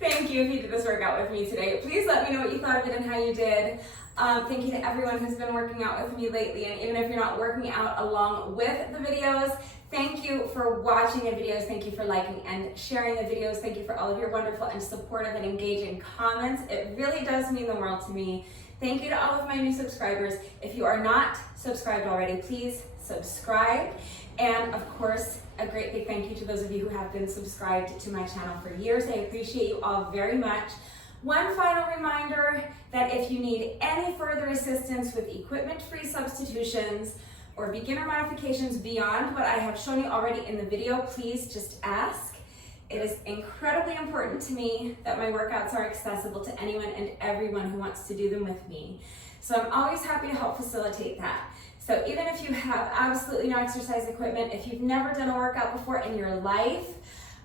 thank you if you did this workout with me today. Please let me know what you thought of it and how you did. Thank you to everyone who's been working out with me lately. And even if you're not working out along with the videos, thank you for watching the videos. Thank you for liking and sharing the videos. Thank you for all of your wonderful and supportive and engaging comments. It really does mean the world to me. Thank you to all of my new subscribers. If you are not subscribed already, please subscribe. And of course, a great big thank you to those of you who have been subscribed to my channel for years. I appreciate you all very much. One final reminder that if you need any further assistance with equipment-free substitutions or beginner modifications beyond what I have shown you already in the video, please just ask. It is incredibly important to me that my workouts are accessible to anyone and everyone who wants to do them with me. So I'm always happy to help facilitate that. So even if you have absolutely no exercise equipment, if you've never done a workout before in your life,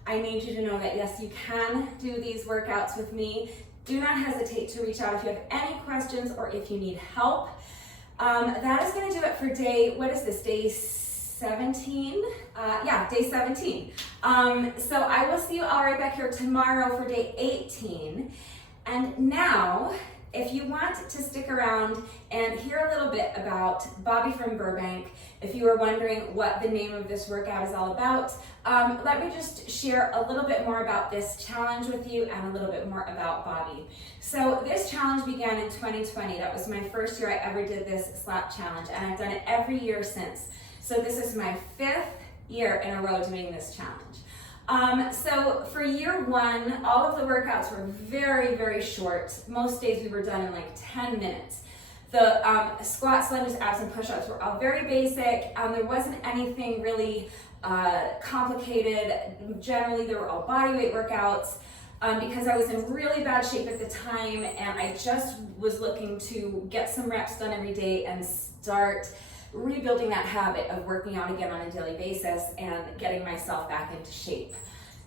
I need you to know that yes, you can do these workouts with me. Do not hesitate to reach out if you have any questions or if you need help. That is going to do it for day, what is this, day 17? Yeah, day 17. So I will see you all right back here tomorrow for day 18. And now, if you want to stick around and hear a little bit about Bobby from Burbank, if you were wondering what the name of this workout is all about, let me just share a little bit more about this challenge with you and a little bit more about Bobby. So this challenge began in 2020. That was my first year I ever did this slap challenge, and I've done it every year since. So this is my 5th year in a row doing this challenge. So for year one, all of the workouts were very, very short. Most days we were done in like 10 minutes. The squats, lunges, abs, and push-ups were all very basic. There wasn't anything really complicated. Generally, they were all body weight workouts because I was in really bad shape at the time, and I just was looking to get some reps done every day and start rebuilding that habit of working out again on a daily basis and getting myself back into shape.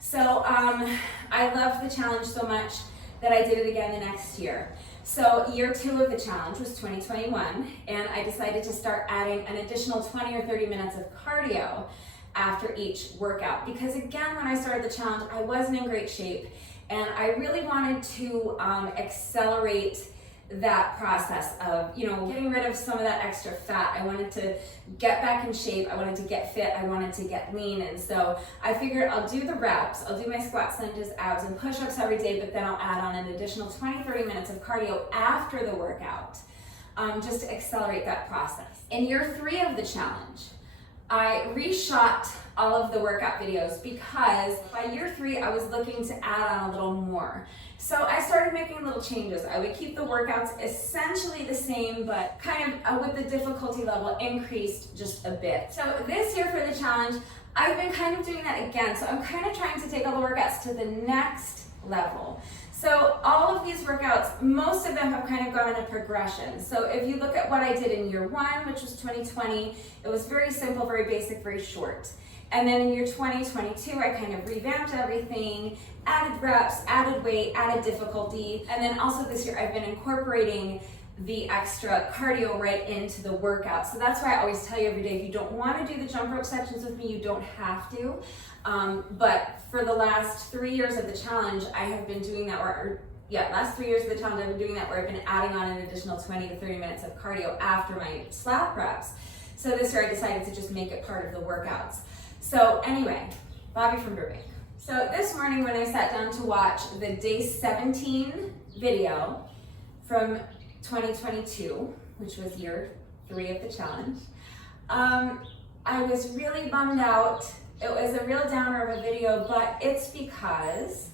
So I loved the challenge so much that I did it again the next year. So year 2 of the challenge was 2021, and I decided to start adding an additional 20 or 30 minutes of cardio after each workout. Because again, when I started the challenge, I wasn't in great shape, and I really wanted to accelerate that process of, getting rid of some of that extra fat. I wanted to get back in shape. I wanted to get fit. I wanted to get lean. And so I figured I'll do the reps. I'll do my squats, lunges, abs, and push-ups every day, but then I'll add on an additional 20-30 minutes of cardio after the workout, just to accelerate that process. In year 3 of the challenge, I reshot all of the workout videos because by year 3, I was looking to add on a little more. So I started making little changes. I would keep the workouts essentially the same, but kind of with the difficulty level increased just a bit. So this year for the challenge, I've been kind of doing that again. So I'm kind of trying to take all the workouts to the next level. So all of these workouts, most of them have kind of gone in a progression. So if you look at what I did in year 1, which was 2020, it was very simple, very basic, very short. And then in year 2022, I kind of revamped everything, added reps, added weight, added difficulty. And then also this year, I've been incorporating the extra cardio right into the workout. So that's why I always tell you every day, if you don't want to do the jump rope sections with me, you don't have to. But for the last 3 years of the challenge, I have been doing that, last 3 years of the challenge, I've been doing that where I've been adding on an additional 20 to 30 minutes of cardio after my slap reps. So this year I decided to just make it part of the workouts. So anyway, Bobby from Burbank. So this morning when I sat down to watch the day 17 video from 2022, which was year 3 of the challenge, I was really bummed out. It was a real downer of a video, but it's because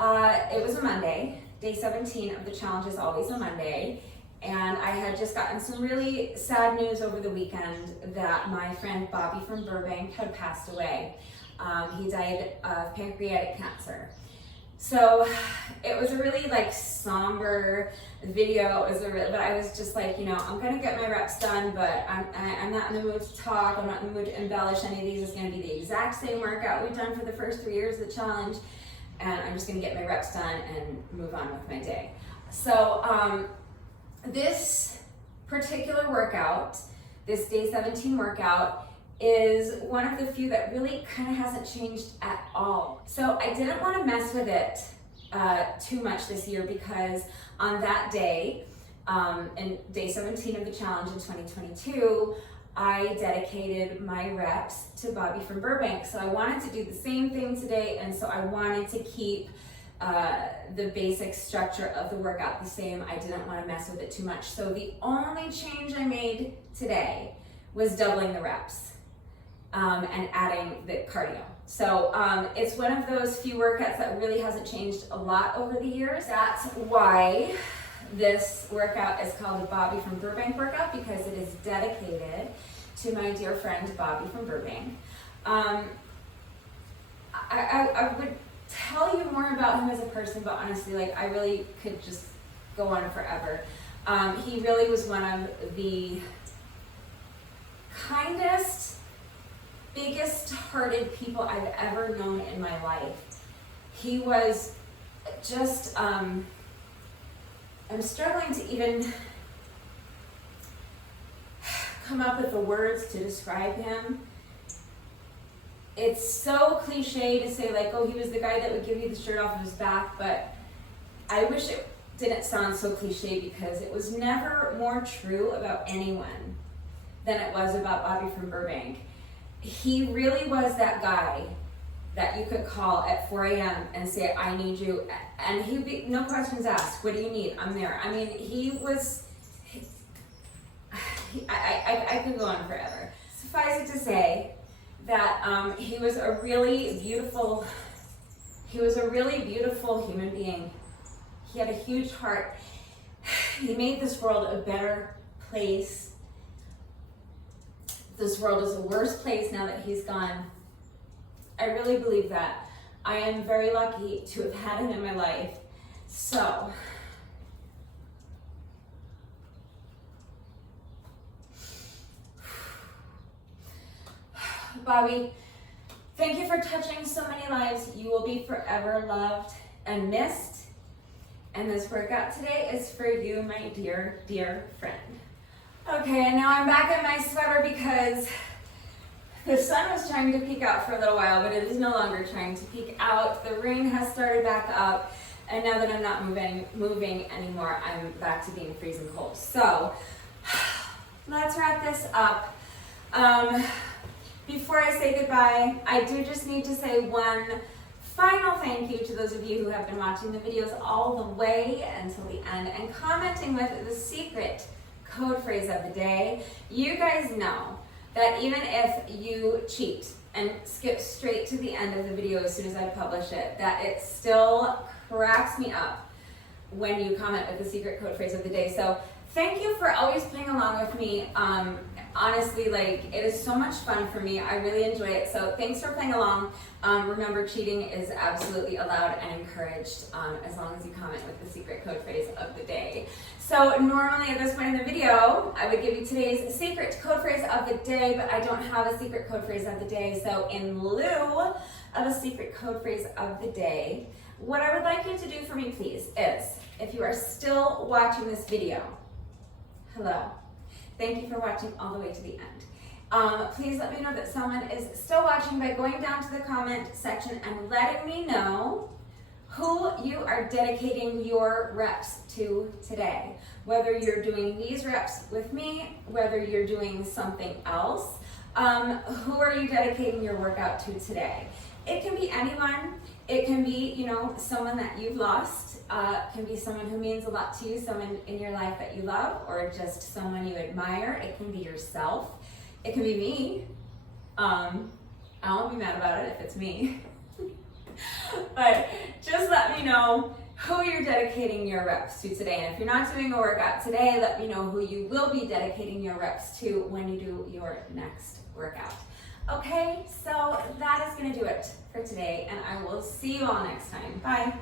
it was a Monday day 17 of the challenge is always a Monday. And I had just gotten some really sad news over the weekend that my friend Bobby from Burbank had passed away. He died of pancreatic cancer. So it was a really like somber video. But I was just like, you know, I'm gonna get my reps done, but I'm not in the mood to talk. I'm not in the mood to embellish any of these. It's gonna be the exact same workout we've done for the first 3 years of the challenge, and I'm just gonna get my reps done and move on with my day. So this particular workout, this day 17 workout, is one of the few that really kind of hasn't changed at all. So I didn't want to mess with it too much this year, because on that day, in day 17 of the challenge in 2022, I dedicated my reps to Bobby from Burbank. So I wanted to do the same thing today, and so I wanted to keep the basic structure of the workout the same. I didn't want to mess with it too much. So the only change I made today was doubling the reps. And adding the cardio. So it's one of those few workouts that really hasn't changed a lot over the years. That's why this workout is called the Bobby from Burbank workout, because it is dedicated to my dear friend Bobby from Burbank. I would tell you more about him as a person, but honestly, like, I really could just go on forever. He really was one of the kindest, biggest hearted people I've ever known in my life. He was just, I'm struggling to even come up with the words to describe him. It's so cliche to say, like, oh, he was the guy that would give you the shirt off of his back, but I wish it didn't sound so cliche, because it was never more true about anyone than it was about Bobby from Burbank. He really was that guy that you could call at 4 a.m. and say, I need you. And he'd be, no questions asked, what do you need? I'm there. I mean, I could go on forever. Suffice it to say that he was a really beautiful human being. He had a huge heart. He made this world a better place. This world is a worse place now that he's gone. I really believe that. I am very lucky to have had him in my life. So, Bobby, thank you for touching so many lives. You will be forever loved and missed. And this workout today is for you, my dear, dear friend. Okay, and now I'm back in my sweater because the sun was trying to peek out for a little while, but it is no longer trying to peek out. The rain has started back up, and now that I'm not moving anymore, I'm back to being freezing cold. So let's wrap this up. Before I say goodbye, I do just need to say one final thank you to those of you who have been watching the videos all the way until the end and commenting with the secret code phrase of the day. You guys know that even if you cheat and skip straight to the end of the video as soon as I publish it, that it still cracks me up when you comment with the secret code phrase of the day. So thank you for always playing along with me. Honestly, like, it is so much fun for me. I really enjoy it. So thanks for playing along. Remember, cheating is absolutely allowed and encouraged as long as you comment with the secret code phrase of the day. So normally at this point in the video, I would give you today's secret code phrase of the day, but I don't have a secret code phrase of the day. So in lieu of a secret code phrase of the day, what I would like you to do for me, please, is if you are still watching this video, hello. Thank you for watching all the way to the end. Please let me know that someone is still watching by going down to the comment section and letting me know who you are dedicating your reps to today. Whether you're doing these reps with me, whether you're doing something else, who are you dedicating your workout to today? It can be anyone. It can be, you know, someone that you've lost. It can be someone who means a lot to you, someone in your life that you love, or just someone you admire. It can be yourself. It can be me. I won't be mad about it if it's me. But just let me know who you're dedicating your reps to today. And if you're not doing a workout today, let me know who you will be dedicating your reps to when you do your next workout. Okay, so that is going to do it for today, and I will see you all next time. Bye.